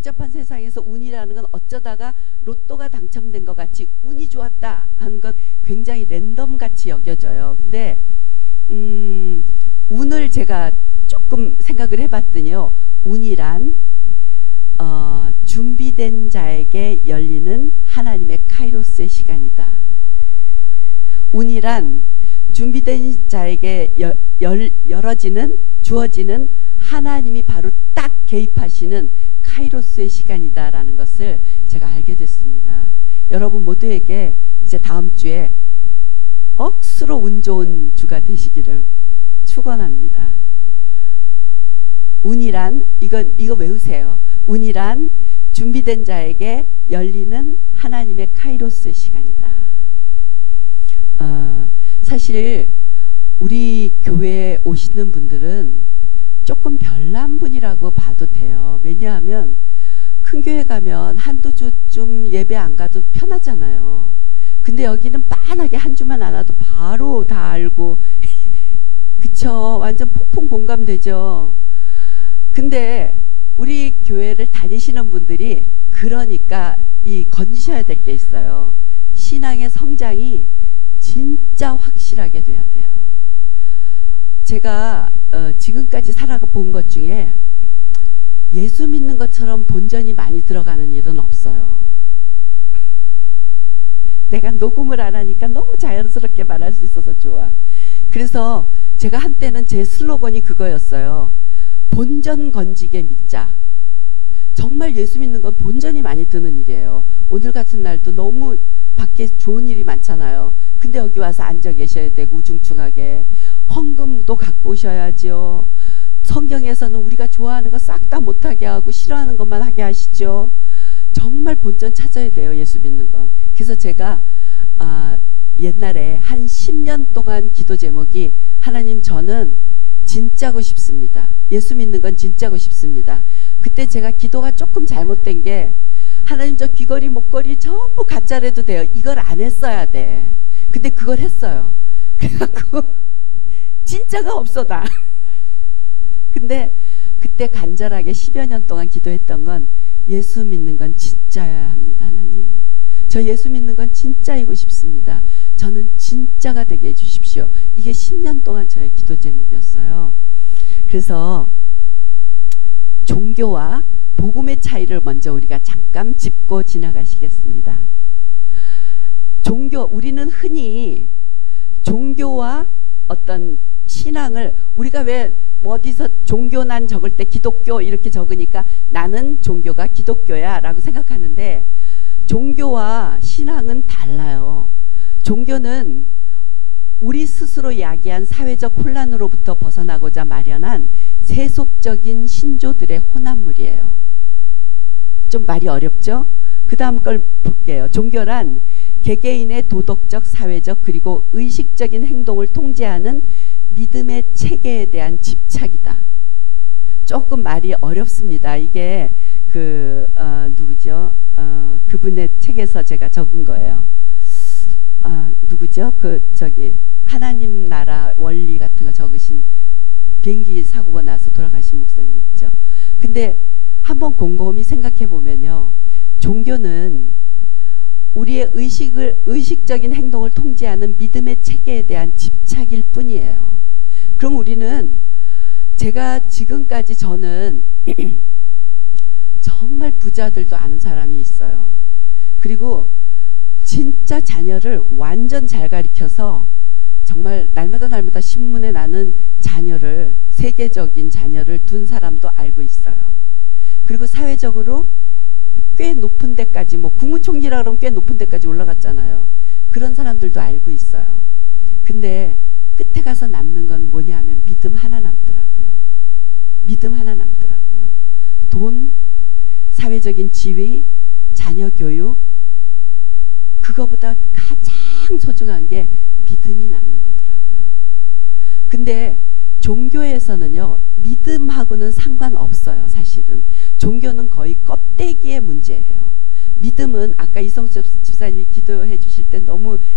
복잡한 세상에서 운이라는 건 어쩌다가 로또가 당첨된 것 같이 운이 좋았다 하는 건 굉장히 랜덤같이 여겨져요. 근데 운을 제가 조금 생각을 해봤더니요. 운이란 준비된 자에게 열리는 하나님의 카이로스의 시간이다. 운이란 준비된 자에게 주어지는 하나님이 바로 딱 개입하시는 카이로스의 시간이다라는 것을 제가 알게 됐습니다. 여러분 모두에게 이제 다음 주에 억수로 운 좋은 주가 되시기를 축원합니다. 운이란 이거 외우세요. 운이란 준비된 자에게 열리는 하나님의 카이로스의 시간이다. 사실 우리 교회에 오시는 분들은 조금 별난 분이라고 봐도 돼요. 왜냐하면 큰 교회 가면 한두 주쯤 예배 안 가도 편하잖아요. 근데 여기는 빤하게 한 주만 안 와도 바로 다 알고 그쵸? 완전 폭풍 공감되죠. 근데 우리 교회를 다니시는 분들이 그러니까 건지셔야 될 게 있어요. 신앙의 성장이 진짜 확실하게 돼야 돼요. 제가 지금까지 살아본 것 중에 예수 믿는 것처럼 본전이 많이 들어가는 일은 없어요. 내가 녹음을 안 하니까 너무 자연스럽게 말할 수 있어서 좋아. 그래서 제가 한때는 제 슬로건이 그거였어요. 본전 건지게 믿자. 정말 예수 믿는 건 본전이 많이 드는 일이에요. 오늘 같은 날도 너무 밖에 좋은 일이 많잖아요. 근데 여기 와서 앉아 계셔야 되고 우중충하게 헌금도 갖고 오셔야죠. 성경에서는 우리가 좋아하는 거 싹 다 못하게 하고 싫어하는 것만 하게 하시죠. 정말 본전 찾아야 돼요. 예수 믿는 건. 그래서 제가 옛날에 한 10년 동안 기도 제목이 하나님 저는 진짜고 싶습니다. 예수 믿는 건 진짜고 싶습니다. 그때 제가 기도가 조금 잘못된 게 하나님 저 귀걸이 목걸이 전부 가짜래도 돼요. 이걸 안 했어야 돼. 근데 그걸 했어요. 그래갖고 진짜가 없어 나. 근데 그때 간절하게 10여 년 동안 기도했던 건 예수 믿는 건 진짜여야 합니다. 하나님 저 예수 믿는 건 진짜이고 싶습니다. 저는 진짜가 되게 해주십시오. 이게 10년 동안 저의 기도 제목이었어요. 그래서 종교와 복음의 차이를 먼저 우리가 잠깐 짚고 지나가시겠습니다. 우리는 흔히 종교와 어떤 신앙을 우리가 왜 어디서 종교난 적을 때 기독교 이렇게 적으니까 나는 종교가 기독교야 라고 생각하는데 종교와 신앙은 달라요. 종교는 우리 스스로 야기한 사회적 혼란으로부터 벗어나고자 마련한 세속적인 신조들의 혼합물이에요. 좀 말이 어렵죠? 그 다음 걸 볼게요. 종교란 개개인의 도덕적, 사회적 그리고 의식적인 행동을 통제하는 믿음의 체계에 대한 집착이다. 조금 말이 어렵습니다. 이게 누구죠? 그분의 책에서 제가 적은 거예요. 누구죠? 하나님 나라 원리 같은 거 적으신 비행기 사고가 나서 돌아가신 목사님 있죠. 근데 한번 곰곰이 생각해 보면요. 종교는 우리의 의식적인 행동을 통제하는 믿음의 체계에 대한 집착일 뿐이에요. 그럼 우리는 제가 지금까지 저는 정말 부자들도 아는 사람이 있어요. 그리고 진짜 자녀를 완전 잘 가르쳐서 정말 날마다 신문에 나는 자녀를 세계적인 자녀를 둔 사람도 알고 있어요. 그리고 사회적으로 꽤 높은 데까지 국무총리라 그러면 꽤 높은 데까지 올라갔잖아요. 그런 사람들도 알고 있어요. 근데 끝에 가서 남는 건 뭐냐 하면 믿음 하나 남더라고요. 믿음 하나 남더라고요. 돈, 사회적인 지위, 자녀 교육 그거보다 가장 소중한 게 믿음이 남는 거더라고요. 근데 종교에서는요. 믿음하고는 상관없어요. 사실은. 종교는 거의 껍데기의 문제예요. 믿음은 아까 이성수 집사님이 기도해 주실 때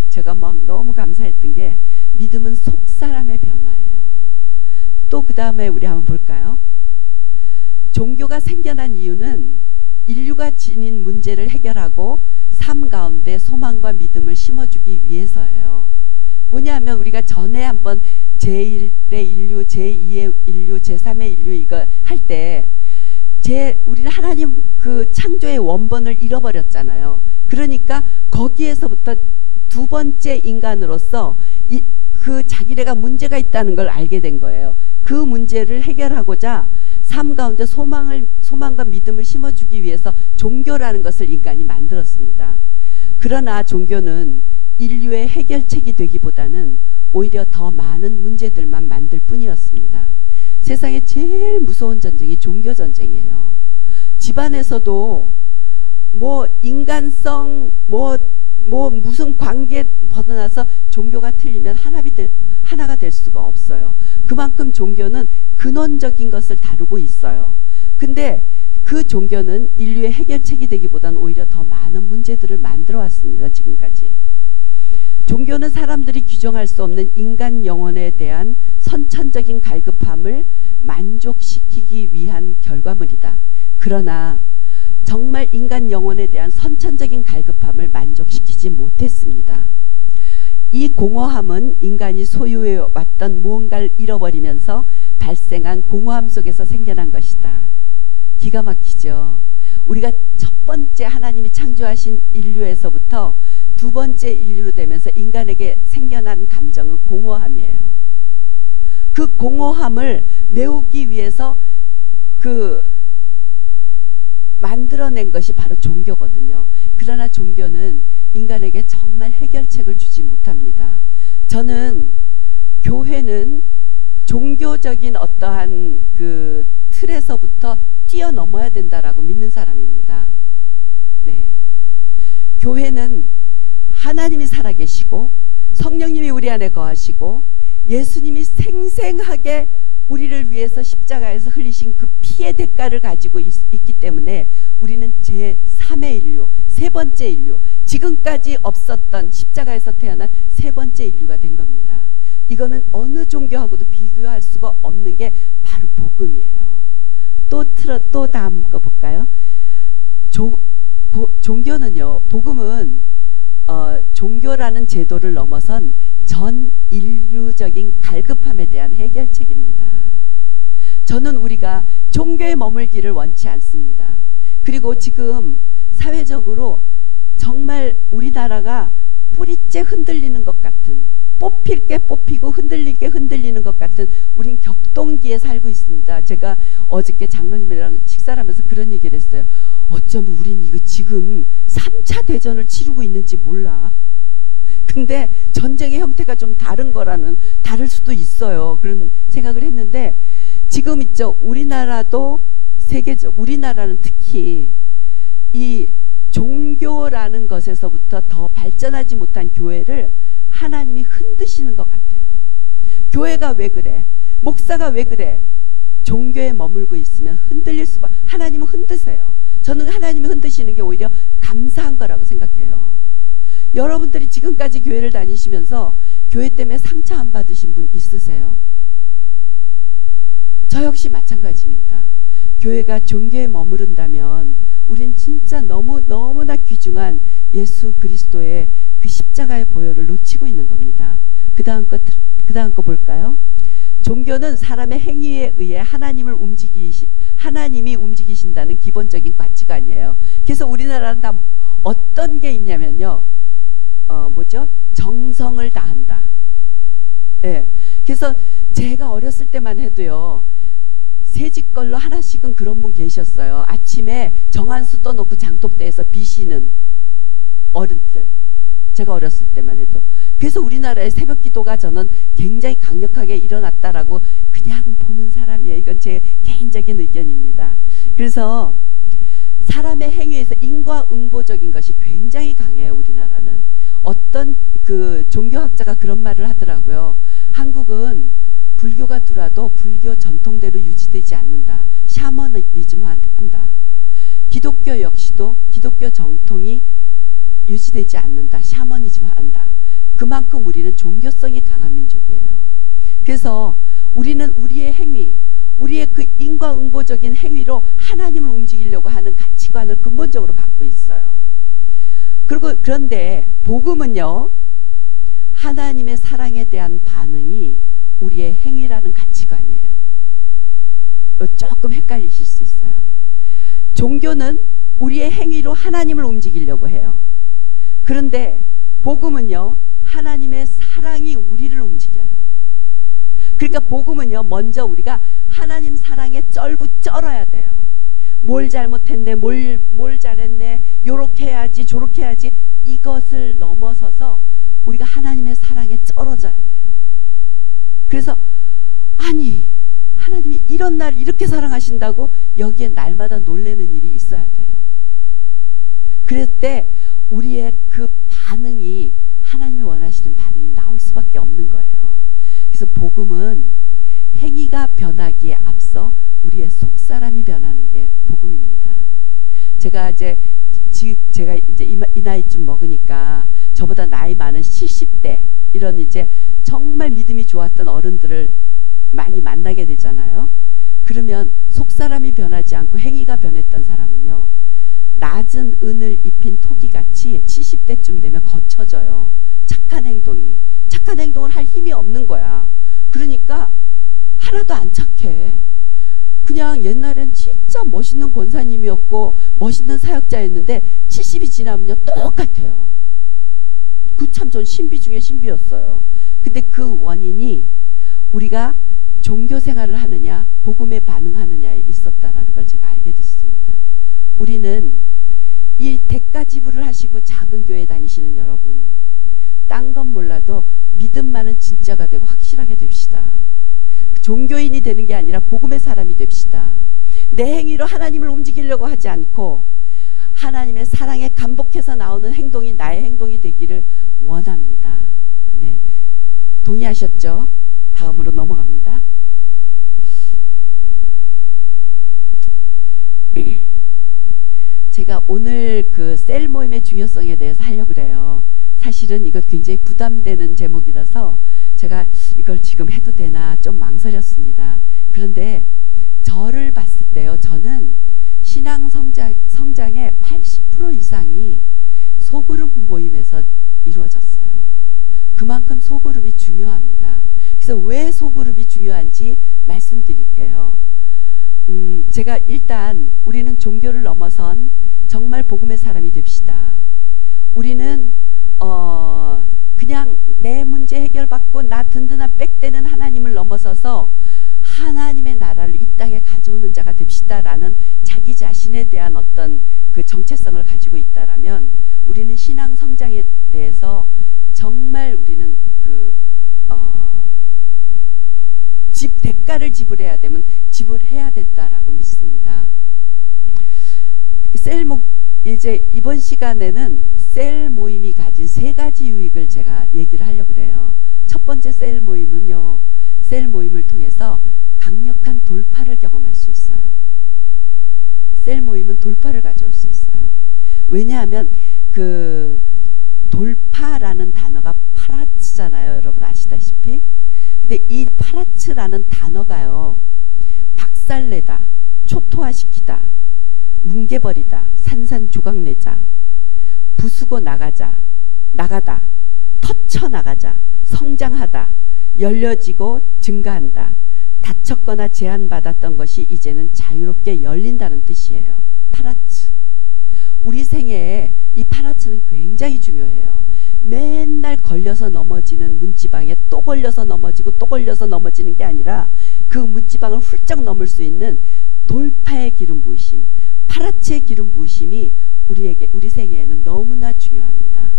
제가 너무 감사했던 게 믿음은 속사람의 변화예요. 또 그 다음에 우리 한번 볼까요? 종교가 생겨난 이유는 인류가 지닌 문제를 해결하고 삶 가운데 소망과 믿음을 심어주기 위해서예요. 뭐냐면 우리가 전에 한번 제1의 인류, 제2의 인류, 제3의 인류 이거 할 때 우리는 하나님 그 창조의 원본을 잃어버렸잖아요. 그러니까 거기에서부터 두 번째 인간으로서 그 자기네가 문제가 있다는 걸 알게 된 거예요. 그 문제를 해결하고자 삶 가운데 소망과 믿음을 심어주기 위해서 종교라는 것을 인간이 만들었습니다. 그러나 종교는 인류의 해결책이 되기보다는 오히려 더 많은 문제들만 만들 뿐이었습니다. 세상에 제일 무서운 전쟁이 종교 전쟁이에요. 집안에서도 뭐 인간성 뭐 무슨 관계 벗어나서 종교가 틀리면 하나가 될 수가 없어요. 그만큼 종교는 근원적인 것을 다루고 있어요. 근데 그 종교는 인류의 해결책이 되기보다는 오히려 더 많은 문제들을 만들어 왔습니다. 지금까지. 종교는 사람들이 규정할 수 없는 인간 영혼에 대한 선천적인 갈급함을 만족시키기 위한 결과물이다. 그러나 정말 인간 영혼에 대한 선천적인 갈급함을 만족시키지 못했습니다. 이 공허함은 인간이 소유해왔던 무언가를 잃어버리면서 발생한 공허함 속에서 생겨난 것이다. 기가 막히죠. 우리가 첫 번째 하나님이 창조하신 인류에서부터 두 번째 인류로 되면서 인간에게 생겨난 감정은 공허함이에요. 그 공허함을 메우기 위해서 만들어낸 것이 바로 종교거든요. 그러나 종교는 인간에게 정말 해결책을 주지 못합니다. 저는 교회는 종교적인 어떠한 그 틀에서부터 뛰어넘어야 된다라고 믿는 사람입니다. 네. 교회는 하나님이 살아계시고 성령님이 우리 안에 거하시고 예수님이 생생하게 우리를 위해서 십자가에서 흘리신 그 피의 대가를 가지고 있기 때문에 우리는 제3의 인류, 세 번째 인류, 지금까지 없었던 십자가에서 태어난 세 번째 인류가 된 겁니다. 이거는 어느 종교하고도 비교할 수가 없는 게 바로 복음이에요. 또 다음 거 볼까요? 종교는요, 복음은 종교라는 제도를 넘어선 전 인류적인 갈급함에 대한 해결책입니다. 저는 우리가 종교에 머물기를 원치 않습니다. 그리고 지금 사회적으로 정말 우리나라가 뿌리째 흔들리는 것 같은, 뽑힐 게 뽑히고 흔들릴 게 흔들리는 것 같은 우린 격동기에 살고 있습니다. 제가 어저께 장로님이랑 식사를 하면서 그런 얘기를 했어요. 어쩌면 우린 이거 지금 3차 대전을 치르고 있는지 몰라. 근데 전쟁의 형태가 좀 다를 수도 있어요. 그런 생각을 했는데 지금 있죠. 우리나라도 우리나라는 특히 이 종교라는 것에서부터 더 발전하지 못한 교회를 하나님이 흔드시는 것 같아요. 교회가 왜 그래? 목사가 왜 그래? 종교에 머물고 있으면 흔들릴 수밖에. 하나님은 흔드세요. 저는 하나님이 흔드시는 게 오히려 감사한 거라고 생각해요. 여러분들이 지금까지 교회를 다니시면서 교회 때문에 상처 안 받으신 분 있으세요? 저 역시 마찬가지입니다. 교회가 종교에 머무른다면 우린 진짜 너무나 귀중한 예수 그리스도의 그 십자가의 보혈을 놓치고 있는 겁니다. 그 다음 거 볼까요? 종교는 사람의 행위에 의해 하나님이 움직이신다는 기본적인 가치관이에요. 그래서 우리나라는 다 어떤 게 있냐면요. 정성을 다한다. 네. 그래서 제가 어렸을 때만 해도요. 새집걸로 하나씩은 그런 분 계셨어요. 아침에 정한수 떠놓고 장독대에서 비시는 어른들. 제가 어렸을 때만 해도. 그래서 우리나라의 새벽 기도가 저는 굉장히 강력하게 일어났다라고 그냥 보는 사람이에요. 이건 제 개인적인 의견입니다. 그래서 사람의 행위에서 인과응보적인 것이 굉장히 강해요. 우리나라는. 어떤 그 종교학자가 그런 말을 하더라고요. 한국은 불교가 들어와도 불교 전통대로 유지되지 않는다. 샤머니즘 한다. 기독교 역시도 기독교 정통이 유지되지 않는다. 샤머니즘 한다. 그만큼 우리는 종교성이 강한 민족이에요. 그래서 우리는 우리의 행위, 우리의 그 인과응보적인 행위로 하나님을 움직이려고 하는 가치관을 근본적으로 갖고 있어요. 그리고 그런데 복음은요, 하나님의 사랑에 대한 반응이 우리의 행위라는 가치관이에요. 조금 헷갈리실 수 있어요. 종교는 우리의 행위로 하나님을 움직이려고 해요. 그런데 복음은요, 하나님의 사랑이 우리를 움직여요. 그러니까 복음은요, 먼저 우리가 하나님 사랑에 쩔어야 돼요. 뭘 잘못했네, 뭘 잘했네, 요렇게 해야지 저렇게 해야지, 이것을 넘어서서 우리가 하나님의 사랑에 쩔어져야 돼요. 그래서 아니, 하나님이 이런 날 이렇게 사랑하신다고 여기에 날마다 놀라는 일이 있어야 돼요. 그럴 때 우리의 그 반응이 하나님이 원하시는 반응이 나올 수밖에 없는 거예요. 그래서 복음은 행위가 변하기에 앞서 우리의 속사람이 변하는 게 복음입니다. 제가 이제 이 나이쯤 먹으니까 저보다 나이 많은 70대 이런 이제 정말 믿음이 좋았던 어른들을 많이 만나게 되잖아요. 그러면 속사람이 변하지 않고 행위가 변했던 사람은요, 낮은 은을 입힌 토기같이 70대쯤 되면 거쳐져요. 착한 행동을 할 힘이 없는 거야. 그러니까 하나도 안 착해. 그냥 옛날엔 진짜 멋있는 권사님이었고 멋있는 사역자였는데 70이 지나면요 똑같아요. 그 참 전 신비 중에 신비였어요. 근데 그 원인이 우리가 종교 생활을 하느냐 복음에 반응하느냐에 있었다라는 걸 제가 알게 됐습니다. 우리는 이 대가 지불을 하시고 작은 교회 다니시는 여러분, 딴 건 몰라도 믿음 많은 진짜가 되고 확실하게 됩시다. 종교인이 되는 게 아니라 복음의 사람이 됩시다. 내 행위로 하나님을 움직이려고 하지 않고 하나님의 사랑에 감복해서 나오는 행동이 나의 행동이 되기를 원합니다. 네. 동의하셨죠? 다음으로 넘어갑니다. 제가 오늘 그 셀 모임의 중요성에 대해서 하려고 그래요. 사실은 이거 굉장히 부담되는 제목이라서 제가 이걸 지금 해도 되나 좀 망설였습니다. 그런데 저를 봤을 때요, 저는 신앙 성장의 80% 이상이 소그룹 모임에서 이루어졌어요. 그만큼 소그룹이 중요합니다. 그래서 왜 소그룹이 중요한지 말씀드릴게요. 제가 일단 우리는 종교를 넘어선 정말 복음의 사람이 됩시다. 우리는 그냥 내 문제 해결받고 나 든든한 빽대는 하나님을 넘어서서 하나님의 나라를 이 땅에 가져오는 자가 됩시다라는 자기 자신에 대한 어떤 그 정체성을 가지고 있다라면 우리는 신앙 성장에 대해서 정말 우리는 대가를 지불해야 되면 지불해야 된다라고 믿습니다. 이제 이번 시간에는 셀 모임이 가진 3가지 유익을 제가 얘기를 하려고 그래요. 첫 번째 셀 모임은요, 셀 모임을 통해서 강력한 돌파를 경험할 수 있어요. 셀 모임은 돌파를 가져올 수 있어요. 왜냐하면 그 돌파라는 단어가 파라츠잖아요. 여러분 아시다시피. 근데 이 파라츠라는 단어가요, 박살내다, 초토화시키다, 뭉개버리다, 산산조각내자, 부수고 나가다, 터쳐나가자, 성장하다, 열려지고 증가한다, 닫혔거나 제한받았던 것이 이제는 자유롭게 열린다는 뜻이에요. 파라츠. 우리 생애에 이 파라츠는 굉장히 중요해요. 맨날 걸려서 넘어지는 문지방에 또 걸려서 넘어지고 또 걸려서 넘어지는 게 아니라 그 문지방을 훌쩍 넘을 수 있는 돌파의 기름 부으심, 파라츠의 기름 부으심이 우리 생애에는 너무나 중요합니다.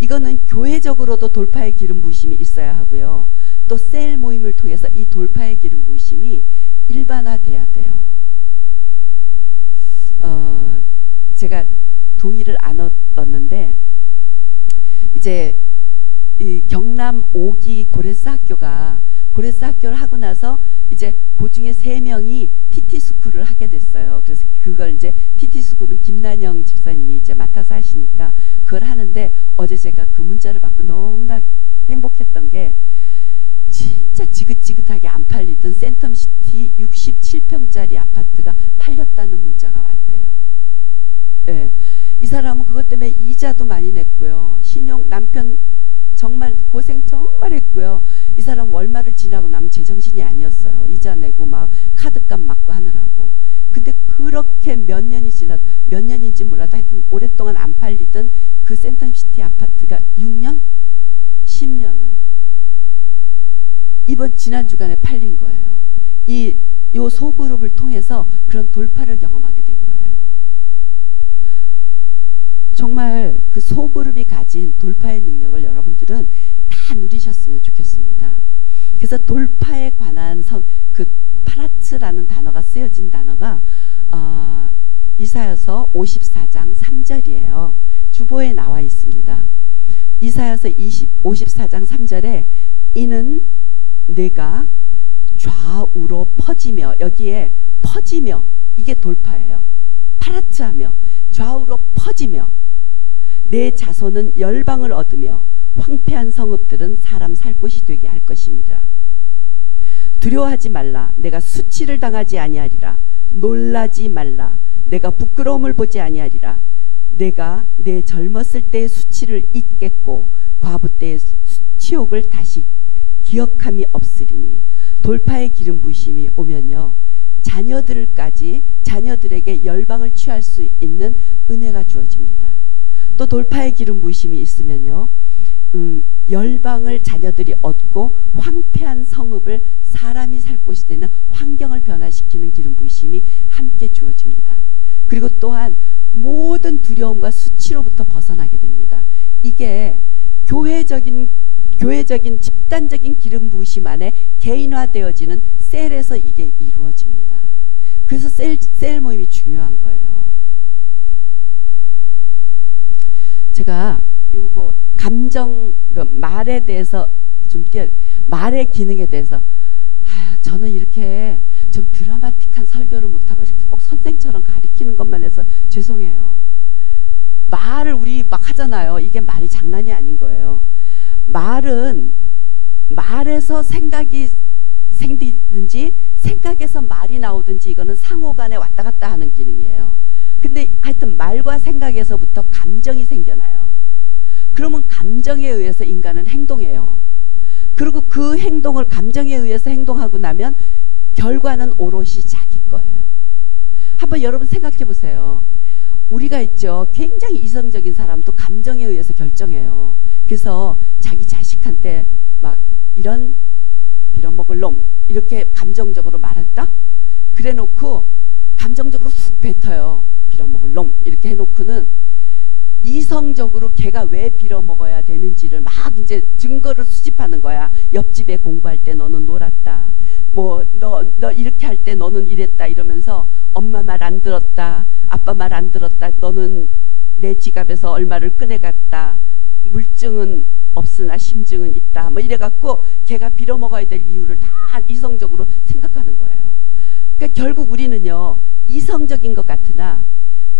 이거는 교회적으로도 돌파의 기름 부으심이 있어야 하고요. 또 셀 모임을 통해서 이 돌파의 기름 부으심이 일반화돼야 돼요. 제가 동의를 안 얻었는데 이제 이 경남 5기 고레스 학교를 하고 나서 이제 그 중에 3명이 TT스쿨을 하게 됐어요. 그래서 그걸 이제 TT스쿨은 김난영 집사님이 이제 맡아서 하시니까 그걸 하는데 어제 제가 그 문자를 받고 너무나 행복했던 게 진짜 지긋지긋하게 안 팔리던 센텀시티 67평짜리 아파트가 팔렸다는 문자가 왔대요. 예. 이 사람은 그것 때문에 이자도 많이 냈고요. 신용, 남편 정말 고생 정말 했고요. 이 사람 월말을 지나고 나면 제정신이 아니었어요. 이자 내고 막 카드값 맞고 하느라고. 근데 그렇게 몇 년인지 몰라도 하여튼 오랫동안 안 팔리던 그 센텀시티 아파트가 6년? 10년을 이번 지난 주간에 팔린 거예요. 요 소그룹을 통해서 그런 돌파를 경험하게 된 거예요. 정말 그 소그룹이 가진 돌파의 능력을 여러분들은 다 누리셨으면 좋겠습니다. 그래서 돌파에 관한 그 파라츠라는 단어가 쓰여진 단어가 이사야서 54장 3절이에요. 주보에 나와 있습니다. 이사야서 54장 3절에 이는 내가 좌우로 퍼지며, 여기에 퍼지며, 이게 돌파예요. 파라츠하며 좌우로 퍼지며 내 자손은 열방을 얻으며 황폐한 성읍들은 사람 살 곳이 되게 할 것입니다. 두려워하지 말라. 내가 수치를 당하지 아니하리라. 놀라지 말라. 내가 부끄러움을 보지 아니하리라. 내가 내 젊었을 때의 수치를 잊겠고 과부 때의 치욕을 다시 기억함이 없으리니. 돌파의 기름 부으심이 오면요, 자녀들에게 열방을 취할 수 있는 은혜가 주어집니다. 또 돌파의 기름 부으심이 있으면요, 열방을 자녀들이 얻고 황폐한 성읍을 사람이 살 곳이 되는 환경을 변화시키는 기름 부으심이 함께 주어집니다. 그리고 또한 모든 두려움과 수치로부터 벗어나게 됩니다. 이게 교회적인 집단적인 기름 부으심 안에 개인화되어지는 셀에서 이게 이루어집니다. 그래서 셀 모임이 중요한 거예요. 제가 요거 감정, 말에 대해서 말의 기능에 대해서 저는 이렇게 좀 드라마틱한 설교를 못하고 이렇게 꼭 선생처럼 가리키는 것만 해서 죄송해요. 말을 우리 막 하잖아요. 이게 말이 장난이 아닌 거예요. 말은 말에서 생각이 생기든지 생각에서 말이 나오든지 이거는 상호간에 왔다 갔다 하는 기능이에요. 근데 하여튼 말과 생각에서부터 감정이 생겨나요. 그러면 감정에 의해서 인간은 행동해요. 그리고 그 행동을 감정에 의해서 행동하고 나면 결과는 오롯이 자기 거예요. 한번 여러분 생각해 보세요. 우리가 있죠. 굉장히 이성적인 사람도 감정에 의해서 결정해요. 그래서 자기 자식한테 막 이런 빌어먹을 놈 이렇게 감정적으로 말했다? 그래 놓고 감정적으로 훅 뱉어요. 빌어먹을 놈 이렇게 해놓고는 이성적으로 걔가 왜 빌어먹어야 되는지를 막 이제 증거를 수집하는 거야. 옆집에 공부할 때 너는 놀았다. 뭐 너 이렇게 할 때 너는 이랬다 이러면서 엄마 말 안 들었다. 아빠 말 안 들었다. 너는 내 지갑에서 얼마를 꺼내갔다. 물증은 없으나 심증은 있다. 뭐 이래갖고 걔가 빌어먹어야 될 이유를 다 이성적으로 생각하는 거예요. 그러니까 결국 우리는요, 이성적인 것 같으나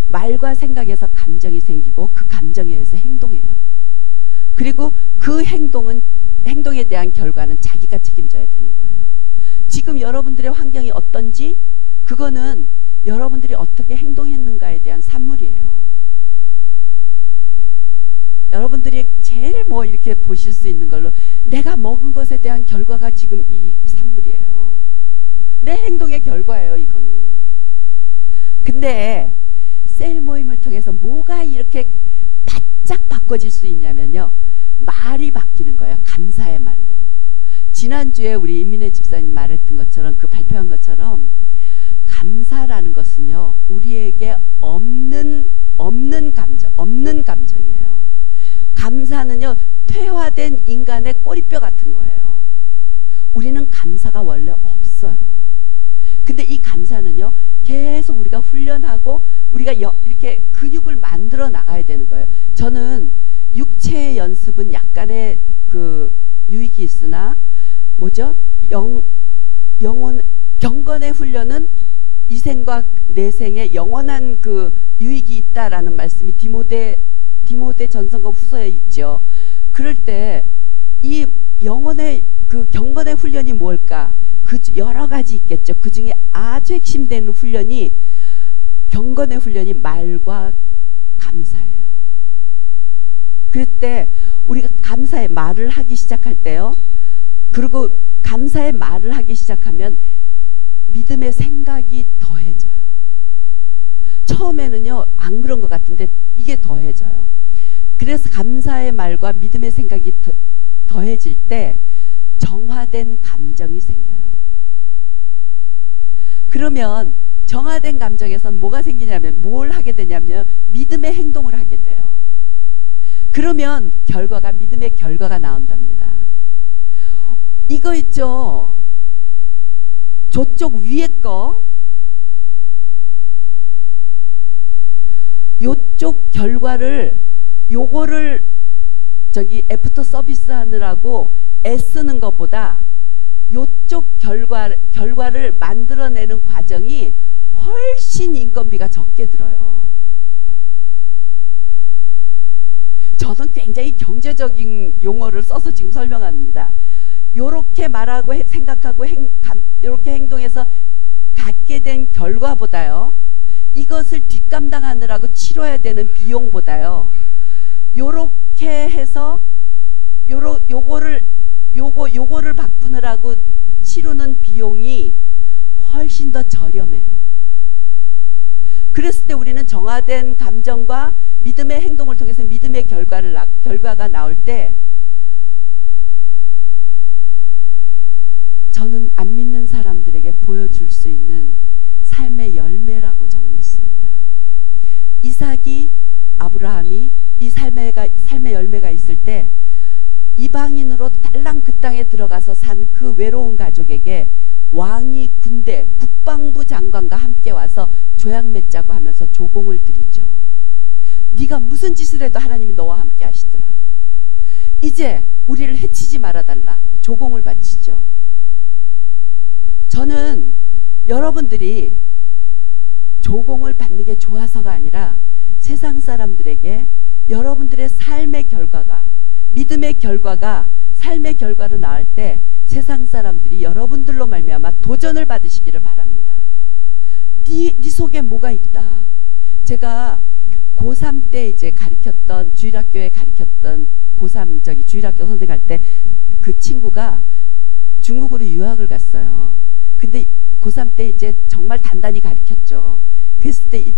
말과 생각에서 감정이 생기고 그 감정에 의해서 행동해요. 그리고 그 행동에 대한 결과는 자기가 책임져야 되는 거예요. 지금 여러분들의 환경이 어떤지 그거는 여러분들이 어떻게 행동했는가에 대한 산물이에요. 여러분들이 제일 뭐 이렇게 보실 수 있는 걸로 내가 먹은 것에 대한 결과가 지금 이 산물이에요. 내 행동의 결과예요, 이거는. 근데 셀 모임을 통해서 뭐가 이렇게 바짝 바꿔질 수 있냐면요, 말이 바뀌는 거예요. 감사의 말로. 지난주에 우리 임민혜 집사님 말했던 것처럼, 그 발표한 것처럼 감사라는 것은요, 우리에게 없는 감정이에요. 감사는요, 퇴화된 인간의 꼬리뼈 같은 거예요. 우리는 감사가 원래 없어요. 근데 이 감사는요, 계속 우리가 훈련하고 우리가 이렇게 근육을 만들어 나가야 되는 거예요. 저는 육체의 연습은 약간의 그 유익이 있으나 뭐죠? 경건의 훈련은 이생과 내생에 영원한 그 유익이 있다라는 말씀이 디모데 전서가 후서에 있죠. 그럴 때 이 영혼의 그 경건의 훈련이 뭘까? 그 여러 가지 있겠죠. 그 중에 아주 핵심되는 훈련이, 경건의 훈련이 말과 감사예요. 그럴 때 우리가 감사의 말을 하기 시작할 때요, 그리고 감사의 말을 하기 시작하면 믿음의 생각이 더해져요. 처음에는요 안 그런 것 같은데 이게 더해져요. 그래서 감사의 말과 믿음의 생각이 더해질 때 정화된 감정이 생겨요. 그러면 정화된 감정에선 뭐가 생기냐면, 뭘 하게 되냐면 믿음의 행동을 하게 돼요. 그러면 결과가, 믿음의 결과가 나온답니다. 이거 있죠, 저쪽 위에 거, 요쪽 결과를, 요거를 저기 애프터 서비스 하느라고 애쓰는 것보다 요쪽 결과를 만들어내는 과정이 훨씬 인건비가 적게 들어요. 저는 굉장히 경제적인 용어를 써서 지금 설명합니다. 요렇게 말하고 생각하고 요렇게 행동해서 갖게 된 결과보다요, 이것을 뒷감당하느라고 치러야 되는 비용보다요, 요렇게 해서 요거를 바꾸느라고 치르는 비용이 훨씬 더 저렴해요. 그랬을 때 우리는 정화된 감정과 믿음의 행동을 통해서 믿음의 결과가 나올 때, 저는 안 믿는 사람들에게 보여줄 수 있는 삶의 열매라고 저는 믿습니다. 이삭이, 아브라함이 이 삶의 열매가 있을 때 이방인으로 딸랑 그 땅에 들어가서 산 그 외로운 가족에게 왕이 군대 국방부 장관과 함께 와서 조약 맺자고 하면서 조공을 드리죠. 네가 무슨 짓을 해도 하나님이 너와 함께 하시더라. 이제 우리를 해치지 말아달라. 조공을 바치죠. 저는 여러분들이 조공을 받는 게 좋아서가 아니라, 세상 사람들에게 여러분들의 삶의 결과가, 믿음의 결과가 삶의 결과로 나올 때 세상 사람들이 여러분들로 말미암아 도전을 받으시기를 바랍니다. 네 속에 뭐가 있다. 제가 고3 때 이제 가르쳤던, 주일학교에 가르쳤던 고3 주일학교 선생 할 때 그 친구가 중국으로 유학을 갔어요. 근데 고3 때 이제 정말 단단히 가르쳤죠. 그랬을 때 이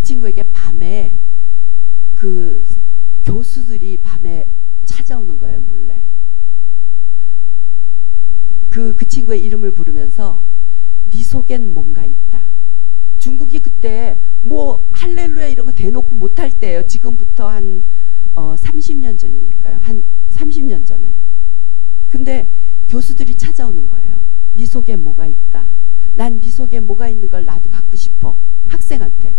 친구에게 밤에 그 교수들이 밤에 찾아오는 거예요, 몰래. 그 친구의 이름을 부르면서 네 속엔 뭔가 있다. 중국이 그때 뭐 할렐루야 이런 거 대놓고 못할 때예요. 지금부터 한 30년 전이니까요. 한 30년 전에. 근데 교수들이 찾아오는 거예요. 네 속에 뭐가 있다. 난 네 속에 뭐가 있는 걸 나도 갖고 싶어. 학생한테.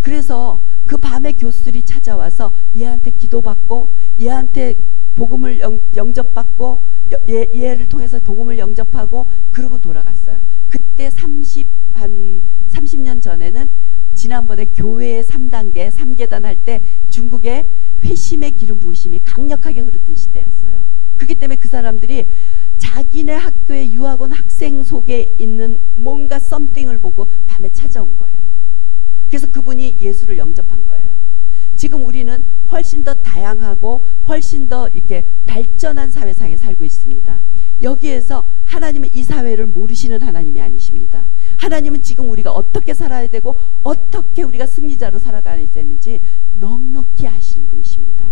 그래서 그 밤에 교수들이 찾아와서 얘한테 기도받고, 얘한테 복음을 영접받고, 얘를 통해서 복음을 영접하고, 그러고 돌아갔어요. 그때 한 30년 전에는 지난번에 교회의 3단계 3계단 할 때 중국의 회심의 기름 부으심이 강력하게 흐르던 시대였어요. 그렇기 때문에 그 사람들이 자기네 학교에 유학 온 학생 속에 있는 뭔가 썸띵을 보고 밤에 찾아온 거예요. 그래서 그분이 예수를 영접한 거예요. 지금 우리는 훨씬 더 다양하고 훨씬 더 이렇게 발전한 사회상에 살고 있습니다. 여기에서 하나님은 이 사회를 모르시는 하나님이 아니십니다. 하나님은 지금 우리가 어떻게 살아야 되고 어떻게 우리가 승리자로 살아가야 되는지 넉넉히 아시는 분이십니다.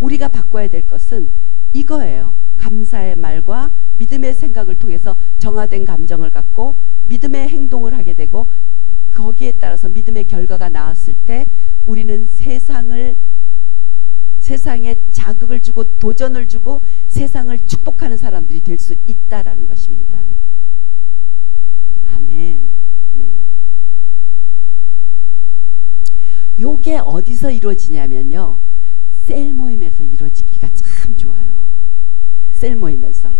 우리가 바꿔야 될 것은 이거예요. 감사의 말과 믿음의 생각을 통해서 정화된 감정을 갖고 믿음의 행동을 하게 되고, 거기에 따라서 믿음의 결과가 나왔을 때 우리는 세상에 자극을 주고 도전을 주고 세상을 축복하는 사람들이 될 수 있다라는 것입니다. 아멘. 네. 요게 어디서 이루어지냐면요, 셀 모임에서 이루어지기가 참 좋아요. 셀 모임에서.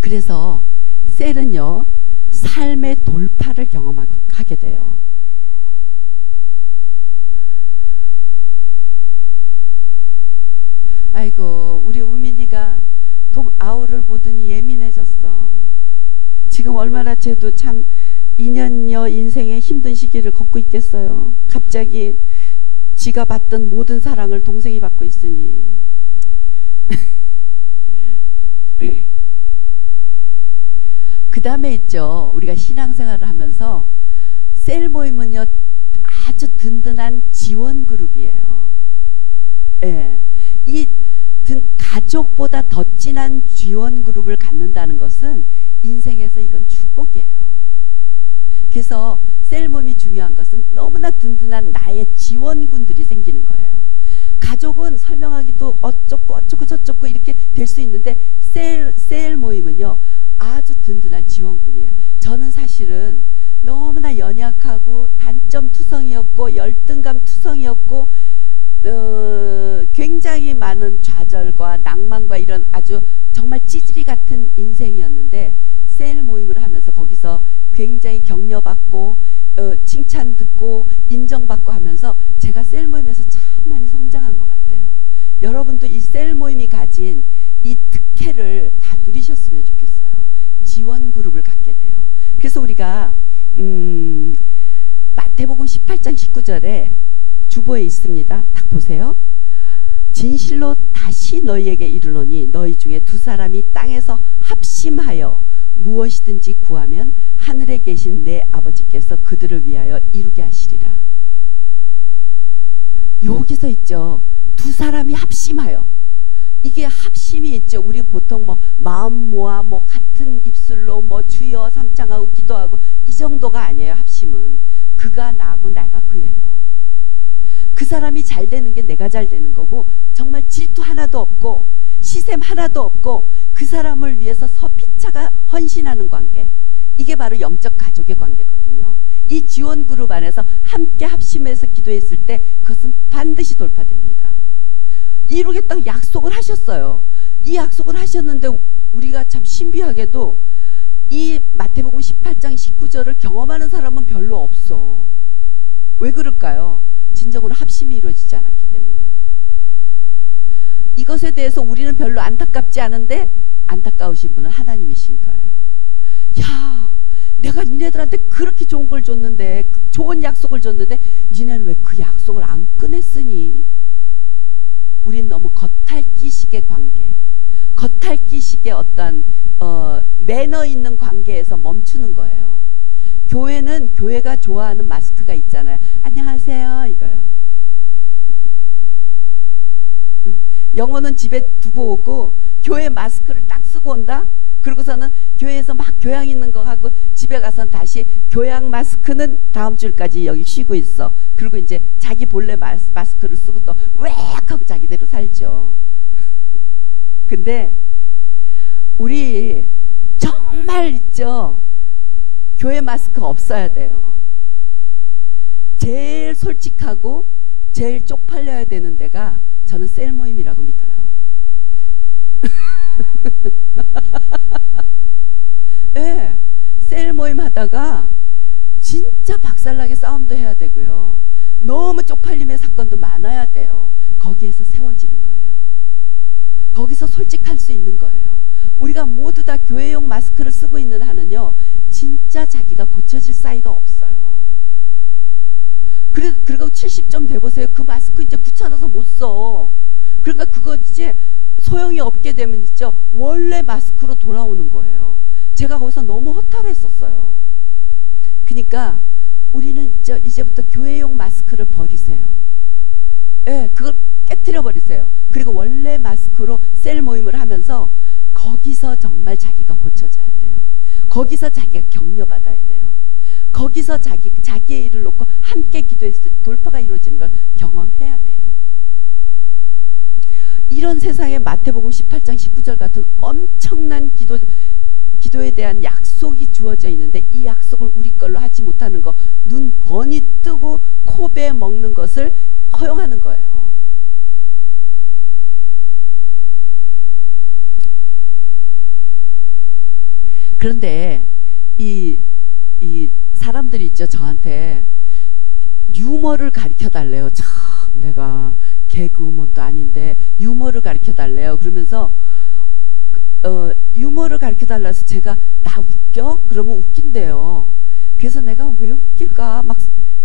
그래서 셀은요, 삶의 돌파를 경험하게 돼요. 아이고 우리 우민이가 아우를 보더니 예민해졌어. 지금 얼마나 쟤도 참 2년여 인생의 힘든 시기를 겪고 있겠어요. 갑자기 지가 받던 모든 사랑을 동생이 받고 있으니. 그 다음에 있죠. 우리가 신앙생활을 하면서 셀 모임은요 아주 든든한 지원 그룹이에요. 예. 이 가족보다 더 진한 지원 그룹을 갖는다는 것은 인생에서 이건 축복이에요. 그래서 셀 모임이 중요한 것은 너무나 든든한 나의 지원군들이 생기는 거예요. 가족은 설명하기도 어쩌고 저쩌고 이렇게 될 수 있는데 셀 모임은요 아주 든든한 지원군이에요. 저는 사실은 너무나 연약하고 단점 투성이었고 열등감 투성이었고 굉장히 많은 좌절과 낭만과 이런 아주 정말 찌질이 같은 인생이었는데 셀 모임을 하면서 거기서 굉장히 격려받고 칭찬 듣고 인정받고 하면서 제가 셀 모임에서 참 많이 성장한 것 같아요. 여러분도 이 셀 모임이 가진 이 특혜를 다 누리셨으면 좋겠어요. 지원 그룹을 갖게 돼요. 그래서 우리가 마태복음 18장 19절에 주보에 있습니다. 딱 보세요. 진실로 다시 너희에게 이르노니 너희 중에 두 사람이 땅에서 합심하여 무엇이든지 구하면 하늘에 계신 내 아버지께서 그들을 위하여 이루게 하시리라. 여기서 있죠. 두 사람이 합심하여. 이게 합심이 있죠. 우리 보통 뭐 마음 모아 뭐 같은 입술로 뭐 주여 삼창하고 기도하고 이 정도가 아니에요. 합심은 그가 나고 내가 그예요. 그 사람이 잘 되는 게 내가 잘 되는 거고 정말 질투 하나도 없고 시샘 하나도 없고 그 사람을 위해서 서피차가 헌신하는 관계, 이게 바로 영적 가족의 관계거든요. 이 지원 그룹 안에서 함께 합심해서 기도했을 때 그것은 반드시 돌파됩니다. 이루겠다고 약속을 하셨어요. 이 약속을 하셨는데 우리가 참 신비하게도 이 마태복음 18장 19절을 경험하는 사람은 별로 없어. 왜 그럴까요? 진정으로 합심이 이루어지지 않았기 때문에. 이것에 대해서 우리는 별로 안타깝지 않은데 안타까우신 분은 하나님이신 거예요. 야, 내가 니네들한테 그렇게 좋은 걸 줬는데, 좋은 약속을 줬는데 니네는 왜 그 약속을 안 꺼냈으니? 우린 너무 겉핥기식의 관계, 겉핥기식의 어떤 매너 있는 관계에서 멈추는 거예요. 교회는 교회가 좋아하는 마스크가 있잖아요. 안녕하세요 이거요. 영어는 집에 두고 오고 교회 마스크를 딱 쓰고 온다. 그러고서는 교회에서 막 교양 있는 거 하고 집에 가서는 다시 교양 마스크는 다음 주까지 여기 쉬고 있어. 그리고 이제 자기 본래 마스크를 쓰고 또 웽 하고 자기대로 살죠. 근데 우리 정말 있죠. 교회 마스크 없어야 돼요. 제일 솔직하고 제일 쪽팔려야 되는 데가 저는 셀 모임이라고 믿어요. 네, 셀 모임 하다가 진짜 박살나게 싸움도 해야 되고요. 너무 쪽팔림의 사건도 많아야 돼요. 거기에서 세워지는 거예요. 거기서 솔직할 수 있는 거예요. 우리가 모두 다 교회용 마스크를 쓰고 있는 한은요, 진짜 자기가 고쳐질 사이가 없어요. 그리고 70점 돼보세요. 그 마스크 이제 귀찮아서 못 써. 그러니까 그거 이제 소용이 없게 되면 있죠, 원래 마스크로 돌아오는 거예요. 제가 거기서 너무 허탈했었어요. 그러니까 우리는 이제부터 교회용 마스크를 버리세요. 네, 그걸 깨트려 버리세요. 그리고 원래 마스크로 셀 모임을 하면서 거기서 정말 자기가 고쳐져야 돼요. 거기서 자기가 격려받아야 돼요. 거기서 자기의 일을 놓고 함께 기도했을 때 돌파가 이루어지는 걸 경험해야 돼요. 이런 세상에 마태복음 18장 19절 같은 엄청난 기도에 대한 약속이 주어져 있는데 이 약속을 우리 걸로 하지 못하는 거, 눈 번이 뜨고 코베 먹는 것을 허용하는 거예요. 그런데 이 사람들이 있죠, 저한테 유머를 가르쳐 달래요. 참 내가 개그우먼도 아닌데 유머를 가르쳐 달래요. 그러면서 유머를 가르쳐 달라서 제가 나 웃겨? 그러면 웃긴대요. 그래서 내가 왜 웃길까? 막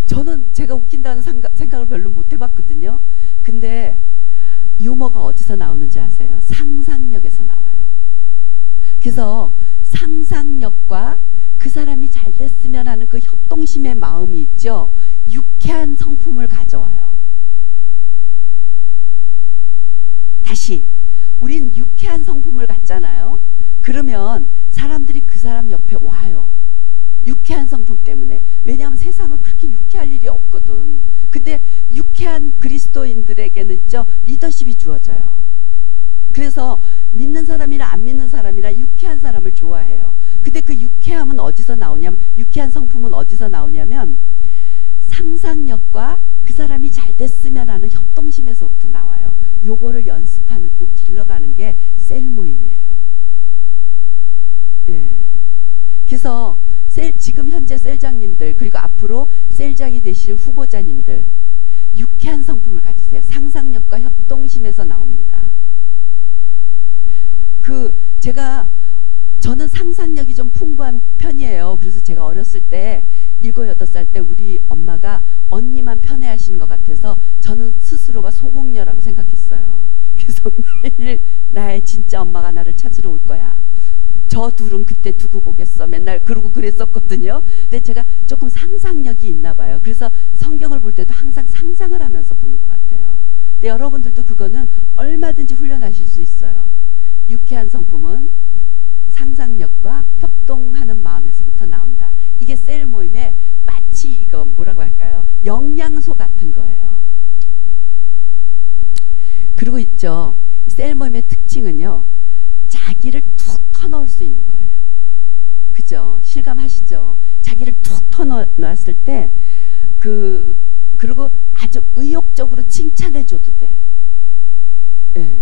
저는 제가 웃긴다는 생각을 별로 못 해봤거든요. 근데 유머가 어디서 나오는지 아세요? 상상력에서 나와요. 그래서 상상력과 그 사람이 잘 됐으면 하는 그 협동심의 마음이 있죠. 유쾌한 성품을 가져와요. 다시 우린 유쾌한 성품을 갖잖아요. 그러면 사람들이 그 사람 옆에 와요. 유쾌한 성품 때문에. 왜냐하면 세상은 그렇게 유쾌할 일이 없거든. 근데 유쾌한 그리스도인들에게는 있죠, 리더십이 주어져요. 그래서 믿는 사람이나 안 믿는 사람이나 유쾌한 사람을 좋아해요. 근데 그 유쾌함은 어디서 나오냐면, 유쾌한 성품은 어디서 나오냐면 상상력과 그 사람이 잘 됐으면 하는 협동심에서부터 나와요. 요거를 연습하고 길러가는 게 셀 모임이에요. 예. 그래서 지금 현재 셀장님들, 그리고 앞으로 셀장이 되실 후보자님들, 유쾌한 성품을 가지세요. 상상력과 협동심에서 나옵니다. 저는 상상력이 좀 풍부한 편이에요. 그래서 제가 어렸을 때 7, 8살 때 우리 엄마가 언니만 편애하시는 것 같아서 저는 스스로가 소공녀라고 생각했어요. 그래서 매일 나의 진짜 엄마가 나를 찾으러 올 거야. 저 둘은 그때 두고 보겠어. 맨날 그러고 그랬었거든요. 근데 제가 조금 상상력이 있나 봐요. 그래서 성경을 볼 때도 항상 상상을 하면서 보는 것 같아요. 근데 여러분들도 그거는 얼마든지 훈련하실 수 있어요. 유쾌한 성품은 상상력과 협동하는 마음에서부터 나온다. 이게 셀 모임의 마치 이거 뭐라고 할까요? 영양소 같은 거예요. 그리고 있죠, 셀 모임의 특징은요, 자기를 툭 터놓을 수 있는 거예요. 그죠? 실감하시죠? 자기를 툭 터놓았을 때 그리고 아주 의욕적으로 칭찬해줘도 돼. 예.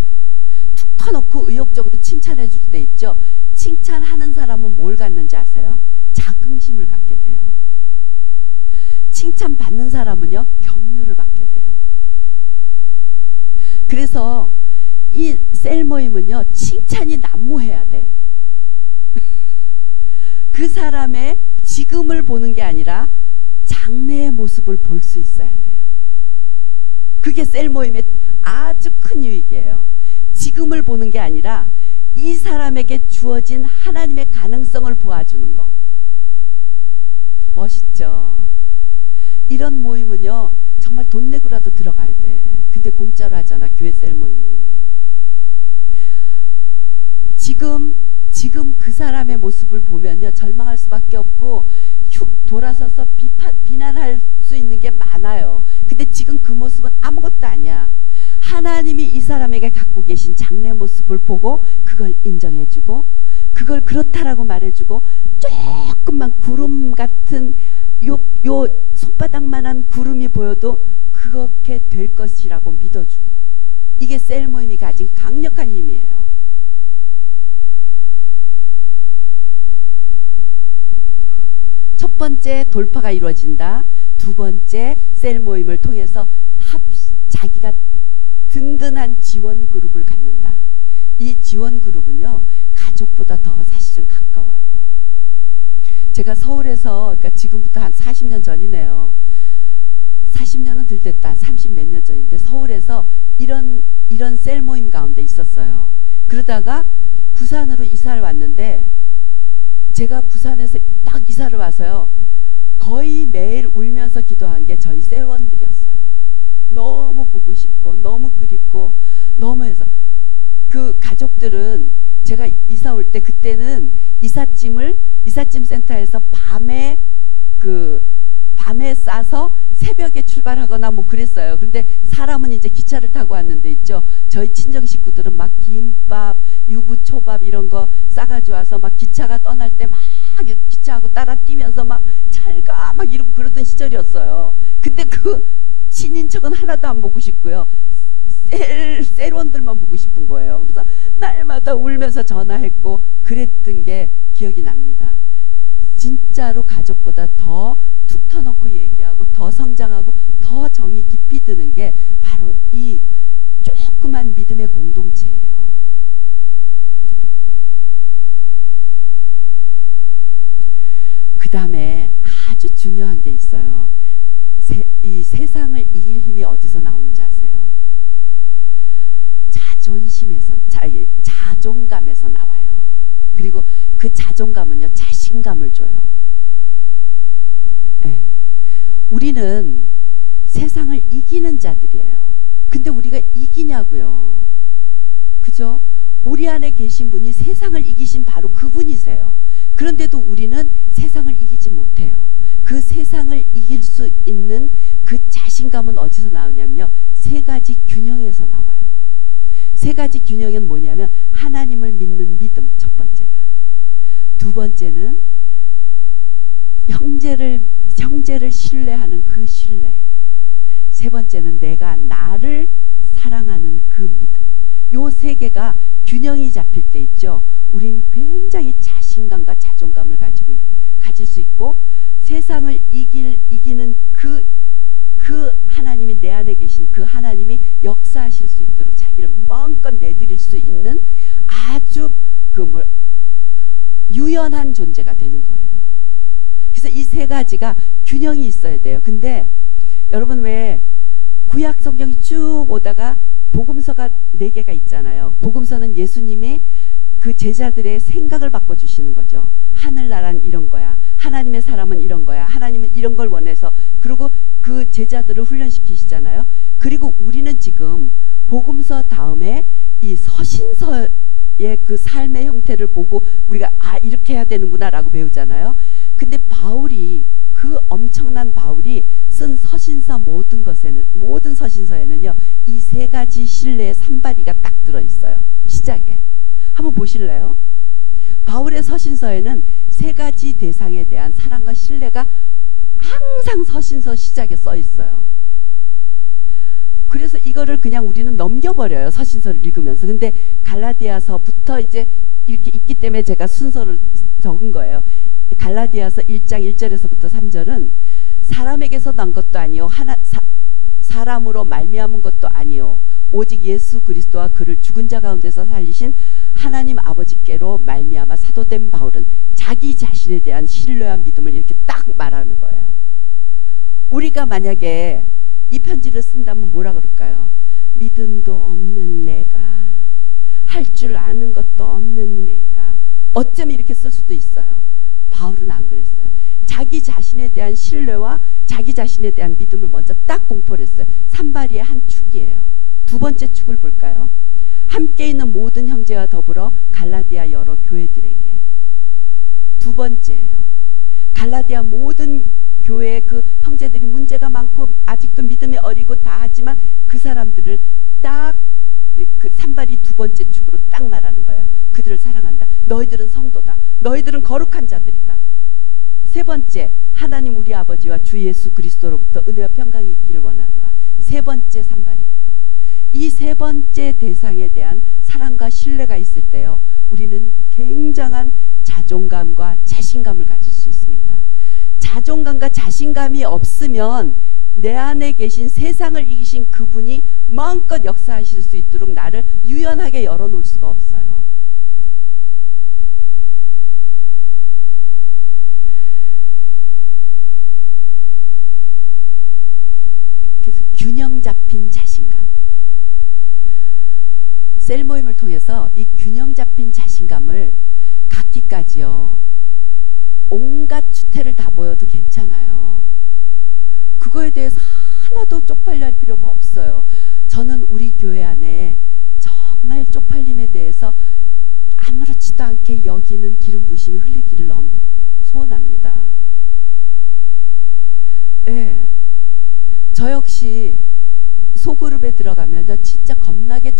툭 터놓고 의욕적으로 칭찬해줄 때 있죠. 칭찬하는 사람은 뭘 갖는지 아세요? 자긍심을 갖게 돼요. 칭찬받는 사람은요, 격려를 받게 돼요. 그래서 이 셀 모임은요, 칭찬이 난무해야 돼. 그 사람의 지금을 보는 게 아니라 장래의 모습을 볼 수 있어야 돼요. 그게 셀 모임의 아주 큰 유익이에요. 지금을 보는 게 아니라 이 사람에게 주어진 하나님의 가능성을 보아주는 거. 멋있죠? 이런 모임은요, 정말 돈 내고라도 들어가야 돼. 근데 공짜로 하잖아, 교회 셀 모임은. 지금 그 사람의 모습을 보면요, 절망할 수밖에 없고 휙 돌아서서 비난할 수 있는 게 많아요. 근데 지금 그 모습은 아무것도 아니야. 하나님이 이 사람에게 갖고 계신 장래 모습을 보고 그걸 인정해주고, 그걸 그렇다라고 말해주고, 조금만 구름 같은 요 손바닥만한 구름이 보여도 그렇게 될 것이라고 믿어주고, 이게 셀 모임이 가진 강력한 힘이에요. 첫 번째, 돌파가 이루어진다. 두 번째, 셀 모임을 통해서 자기가 든든한 지원 그룹을 갖는다. 이 지원 그룹은요, 가족보다 더 사실은 가까워요. 제가 서울에서, 그러니까 지금부터 한 40년 전이네요. 40년은 덜 됐다. 한 30 몇 년 전인데, 서울에서 이런 셀 모임 가운데 있었어요. 그러다가 부산으로 이사를 왔는데, 제가 부산에서 딱 이사를 와서요, 거의 매일 울면서 기도한 게 저희 셀원들이었어요. 너무 보고 싶고 너무 그립고 너무 해서. 그 가족들은 제가 이사 올 때, 그때는 이삿짐 센터에서 밤에 싸서 새벽에 출발하거나 뭐 그랬어요. 근데 사람은 이제 기차를 타고 왔는데 있죠, 저희 친정 식구들은 막 김밥, 유부초밥 이런 거 싸가지고 와서 막 기차가 떠날 때 막 기차하고 따라 뛰면서 막 잘가 막 이러고 그러던 시절이었어요. 근데 그 친인척은 하나도 안 보고 싶고요, 셀원들만 보고 싶은 거예요. 그래서 날마다 울면서 전화했고 그랬던 게 기억이 납니다. 진짜로 가족보다 더 툭 터놓고 얘기하고 더 성장하고 더 정이 깊이 드는 게 바로 이 조그만 믿음의 공동체예요. 그 다음에 아주 중요한 게 있어요. 이 세상을 이길 힘이 어디서 나오는지 아세요? 자존심에서, 자존감에서 나와요. 그리고 그 자존감은요, 자신감을 줘요. 네. 우리는 세상을 이기는 자들이에요. 근데 우리가 이기냐고요. 그죠? 우리 안에 계신 분이 세상을 이기신 바로 그분이세요. 그런데도 우리는 세상을 이기지 못해요. 그 세상을 이길 수 있는 그 자신감은 어디서 나오냐면요, 세 가지 균형에서 나와요. 세 가지 균형은 뭐냐면, 하나님을 믿는 믿음, 첫 번째가. 두 번째는 형제를 신뢰하는 그 신뢰. 세 번째는 내가 나를 사랑하는 그 믿음. 요 세 개가 균형이 잡힐 때 있죠, 우린 굉장히 자신감과 자존감을 가질 수 있고, 세상을 이기는 그 하나님이 내 안에 계신 그 하나님이 역사하실 수 있도록 자기를 마음껏 내드릴 수 있는 아주 유연한 존재가 되는 거예요. 그래서 이 세 가지가 균형이 있어야 돼요. 근데 여러분, 왜 구약 성경이 쭉 오다가 복음서가 4개가 있잖아요. 복음서는 예수님이 그 제자들의 생각을 바꿔주시는 거죠. 하늘나라는 이런 거야, 하나님의 사람은 이런 거야, 하나님은 이런 걸 원해서, 그리고 그 제자들을 훈련시키시잖아요. 그리고 우리는 지금 복음서 다음에 이 서신서의 그 삶의 형태를 보고 우리가 이렇게 해야 되는구나 라고 배우잖아요. 근데 그 엄청난 바울이 쓴 서신서 모든 서신서에는요, 이 세 가지 신뢰의 산발이가 딱 들어있어요. 시작에 한번 보실래요? 바울의 서신서에는 세 가지 대상에 대한 사랑과 신뢰가 항상 서신서 시작에 써 있어요. 그래서 이거를 그냥 우리는 넘겨버려요, 서신서를 읽으면서. 근데 갈라디아서부터 이제 이렇게 있기 때문에 제가 순서를 적은 거예요. 갈라디아서 1장 1절에서부터 3절은 사람에게서 난 것도 아니요, 사람으로 말미암은 것도 아니요, 오직 예수 그리스도와 그를 죽은 자 가운데서 살리신 하나님 아버지께로 말미암아 사도된 바울은 자기 자신에 대한 신뢰와 믿음을 이렇게 딱 말하는 거예요. 우리가 만약에 이 편지를 쓴다면 뭐라 그럴까요? 믿음도 없는 내가, 할 줄 아는 것도 없는 내가, 어쩌면 이렇게 쓸 수도 있어요. 바울은 안 그랬어요. 자기 자신에 대한 신뢰와 자기 자신에 대한 믿음을 먼저 딱 공포를 했어요. 산발이의 한 축이에요. 두 번째 축을 볼까요? 함께 있는 모든 형제와 더불어 갈라디아 여러 교회들에게. 두 번째예요. 갈라디아 모든 교회의 그 형제들이 문제가 많고 아직도 믿음이 어리고 다 하지만 그 사람들을 딱 그 산발이 두 번째 축으로 딱 말하는 거예요. 그들을 사랑한다. 너희들은 성도다. 너희들은 거룩한 자들이다. 세 번째, 하나님 우리 아버지와 주 예수 그리스도로부터 은혜와 평강이 있기를 원하노라. 세 번째 산발이에요. 이 세 번째 대상에 대한 사랑과 신뢰가 있을 때요, 우리는 굉장한 자존감과 자신감을 가질 수 있습니다. 자존감과 자신감이 없으면 내 안에 계신 세상을 이기신 그분이 마음껏 역사하실 수 있도록 나를 유연하게 열어놓을 수가 없어요. 그래서 균형 잡힌 자신감. 셀 모임을 통해서 이 균형 잡힌 자신감을 갖기까지요, 온갖 추태를 다 보여도 괜찮아요. 그거에 대해서 하나도 쪽팔려 할 필요가 없어요. 저는 우리 교회 안에 정말 쪽팔림에 대해서 아무렇지도 않게 여기는 기름 부심이 흘리기를 소원합니다. 네. 저 역시 소그룹에 들어가면 진짜 겁나게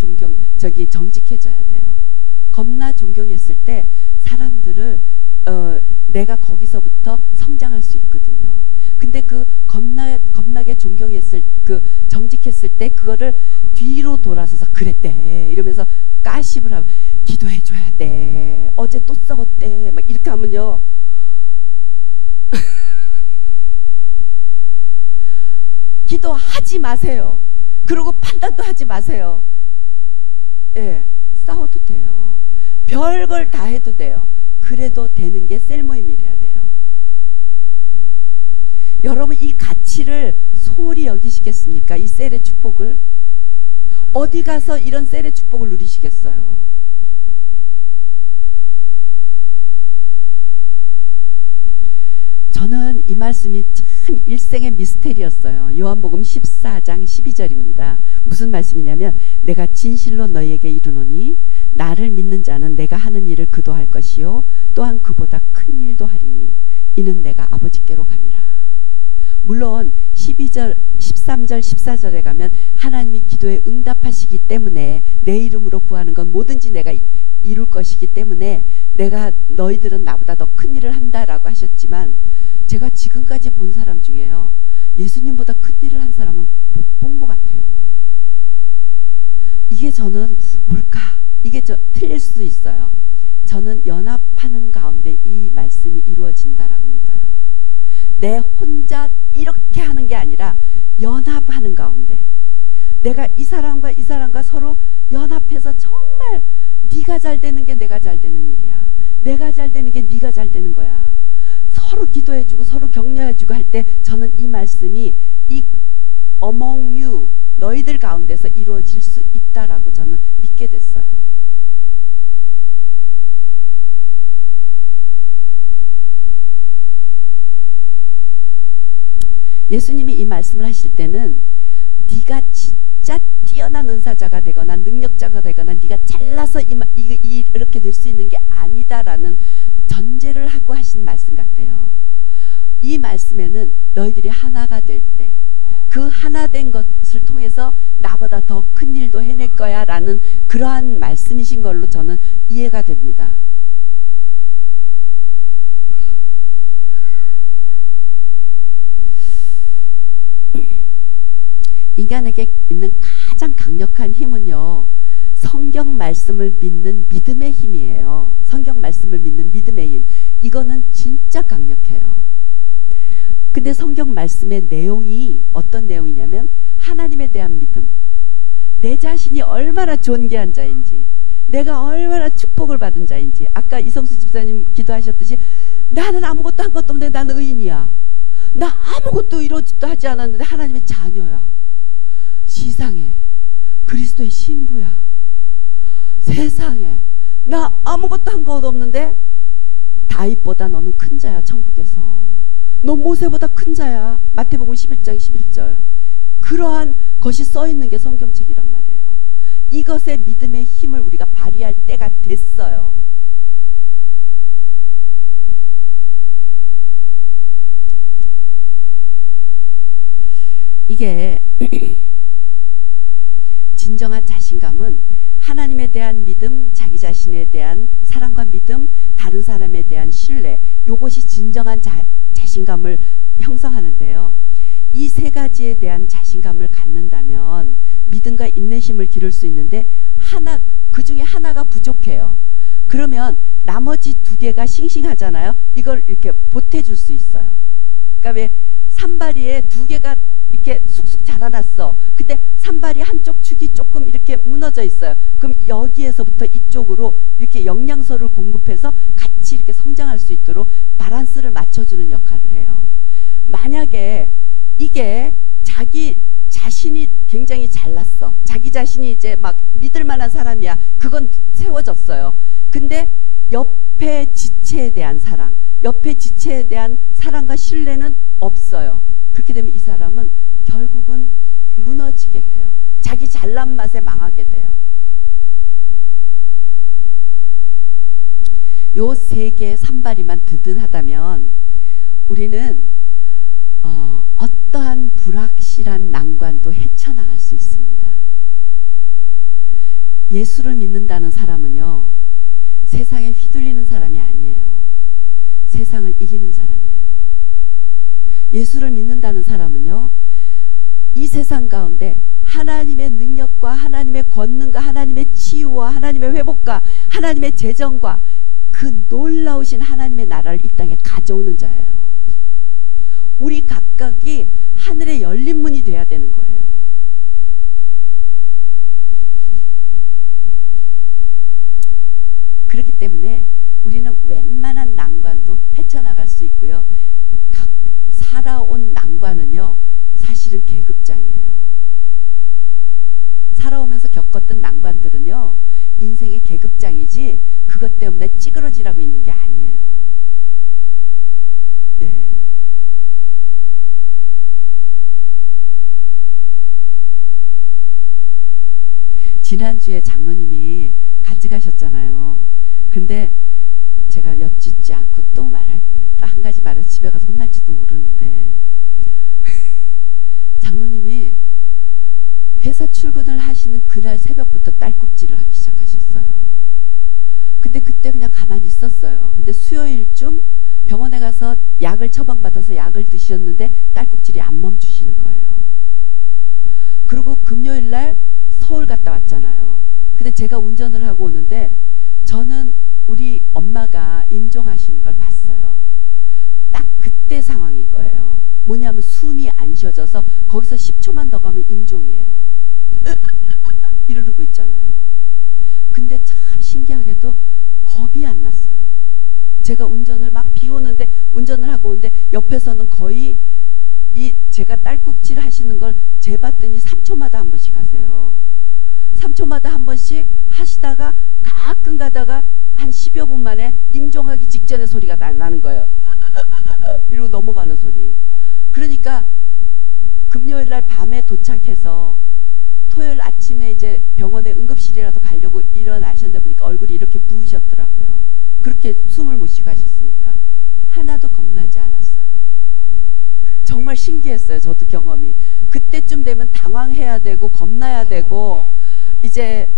정직해져야 돼요. 겁나 존경했을 때 사람들을 내가 거기서부터 성장할 수 있거든요. 근데 그 겁나게 정직했을 때 그거를 뒤로 돌아서서 그랬대 이러면서 까십을 하면, 기도해줘야 돼, 어제 또 싸웠대, 막 이렇게 하면요 기도하지 마세요. 그리고 판단도 하지 마세요. 예, 싸워도 돼요. 별걸 다 해도 돼요. 그래도 되는 게 셀 모임이래야 돼요. 여러분 이 가치를 소홀히 여기시겠습니까? 이 셀의 축복을 어디 가서 이런 셀의 축복을 누리시겠어요? 저는 이 말씀이 참 일생의 미스테리였어요. 요한복음 14장 12절입니다. 무슨 말씀이냐면 내가 진실로 너희에게 이르노니 나를 믿는 자는 내가 하는 일을 그도 할 것이요 또한 그보다 큰 일도 하리니 이는 내가 아버지께로 감이라. 물론 12절, 13절, 14절에 가면 하나님이 기도에 응답하시기 때문에 내 이름으로 구하는 건 뭐든지 내가 이룰 것이기 때문에 내가 너희들은 나보다 더 큰 일을 한다라고 하셨지만 제가 지금까지 본 사람 중에요. 예수님보다 큰 일을 한 사람은 못 본 것 같아요. 이게 저는 뭘까? 이게 틀릴 수도 있어요. 저는 연합하는 가운데 이 말씀이 이루어진다라고 믿어요. 내 혼자 이렇게 하는 게 아니라 연합하는 가운데 내가 이 사람과 서로 연합해서 정말 네가 잘 되는 게 내가 잘 되는 일이야. 내가 잘 되는 게 네가 잘 되는 거야. 서로 기도해주고 서로 격려해주고 할 때 저는 이 말씀이 이 among you 너희들 가운데서 이루어질 수 있다라고 저는 믿게 됐어요. 예수님이 이 말씀을 하실 때는 네가 진짜 뛰어난 은사자가 되거나 능력자가 되거나 네가 잘나서 이렇게 될 수 있는 게 아니다라는 전제를 하고 하신 말씀 같아요. 이 말씀에는 너희들이 하나가 될 때 그 하나 된 것을 통해서 나보다 더 큰 일도 해낼 거야 라는 그러한 말씀이신 걸로 저는 이해가 됩니다. 인간에게 있는 가장 강력한 힘은요, 성경 말씀을 믿는 믿음의 힘이에요. 성경 말씀을 믿는 믿음의 힘. 이거는 진짜 강력해요. 근데 성경 말씀의 내용이 어떤 내용이냐면 하나님에 대한 믿음, 내 자신이 얼마나 존귀한 자인지, 내가 얼마나 축복을 받은 자인지. 아까 이성수 집사님 기도하셨듯이 나는 아무것도 한 것도 없는데 나는 의인이야. 나 아무것도 이루지도 하지 않았는데 하나님의 자녀야. 시상에 그리스도의 신부야. 세상에 나 아무것도 한 것도 없는데 다윗보다 너는 큰 자야. 천국에서 너 모세보다 큰 자야. 마태복음 11장 11절. 그러한 것이 써있는 게 성경책이란 말이에요. 이것의 믿음의 힘을 우리가 발휘할 때가 됐어요. 이게 진정한 자신감은 하나님에 대한 믿음, 자기 자신에 대한 사랑과 믿음, 다른 사람에 대한 신뢰, 이것이 진정한 자신감을 형성하는데요. 이 세 가지에 대한 자신감을 갖는다면 믿음과 인내심을 기를 수 있는데 그 중에 하나가 부족해요. 그러면 나머지 두 개가 싱싱하잖아요. 이걸 이렇게 보태줄 수 있어요. 그러니까 왜 산발이에 두 개가 이렇게 쑥쑥 자라났어. 근데 산발이 한쪽 축이 조금 이렇게 무너져 있어요. 그럼 여기에서부터 이쪽으로 이렇게 영양소를 공급해서 같이 이렇게 성장할 수 있도록 밸런스를 맞춰주는 역할을 해요. 만약에 이게 자기 자신이 굉장히 잘났어. 자기 자신이 이제 막 믿을 만한 사람이야. 그건 세워졌어요. 근데 옆에 지체에 대한 사랑, 옆에 지체에 대한 사랑과 신뢰는 없어요. 그렇게 되면 이 사람은 결국은 무너지게 돼요. 자기 잘난 맛에 망하게 돼요. 요 세 개의 산발이만 든든하다면 우리는 어떠한 불확실한 난관도 헤쳐나갈 수 있습니다. 예수를 믿는다는 사람은요, 세상에 휘둘리는 사람이 아니에요. 세상을 이기는 사람이에요. 예수를 믿는다는 사람은요, 이 세상 가운데 하나님의 능력과 하나님의 권능과 하나님의 치유와 하나님의 회복과 하나님의 재정과 그 놀라우신 하나님의 나라를 이 땅에 가져오는 자예요. 우리 각각이 하늘의 열린 문이 돼야 되는 거예요. 그렇기 때문에 우리는 웬만한 난관도 헤쳐나갈 수 있고요. 각 살아온 난관은요, 사실은 계급장이에요. 살아오면서 겪었던 난관들은요, 인생의 계급장이지 그것 때문에 찌그러지라고 있는 게 아니에요. 네. 지난주에 장로님이 간증하셨잖아요. 근데 제가 여쭙지 않고 또 말할, 한 가지 말해서 집에 가서 혼날지도 모르는데 장로님이 회사 출근을 하시는 그날 새벽부터 딸꾹질을 하기 시작하셨어요. 근데 그때 그냥 가만히 있었어요. 근데 수요일쯤 병원에 가서 약을 처방받아서 약을 드셨는데 딸꾹질이 안 멈추시는 거예요. 그리고 금요일날 서울 갔다 왔잖아요. 근데 제가 운전을 하고 오는데 저는 우리 엄마가 임종하시는 걸 봤어요. 딱 그때 상황인 거예요. 뭐냐면 숨이 안 쉬어져서 거기서 10초만 더 가면 임종이에요. 이러는 거 있잖아요. 근데 참 신기하게도 겁이 안 났어요. 제가 운전을 막 비 오는데 운전을 하고 오는데 옆에서는 거의 이 제가 딸꾹질 하시는 걸 재봤더니 3초마다 한 번씩 하세요. 3초마다 한 번씩 하시다가 가끔 가다가 한 10여 분 만에 임종하기 직전에 소리가 나는 거예요. 이러고 넘어가는 소리. 그러니까 금요일 날 밤에 도착해서 토요일 아침에 이제 병원에 응급실이라도 가려고 일어나셨는데 보니까 얼굴이 이렇게 부으셨더라고요. 그렇게 숨을 못 쉬고 하셨으니까 하나도 겁나지 않았어요. 정말 신기했어요. 저도 경험이. 그때쯤 되면 당황해야 되고 겁나야 되고 이제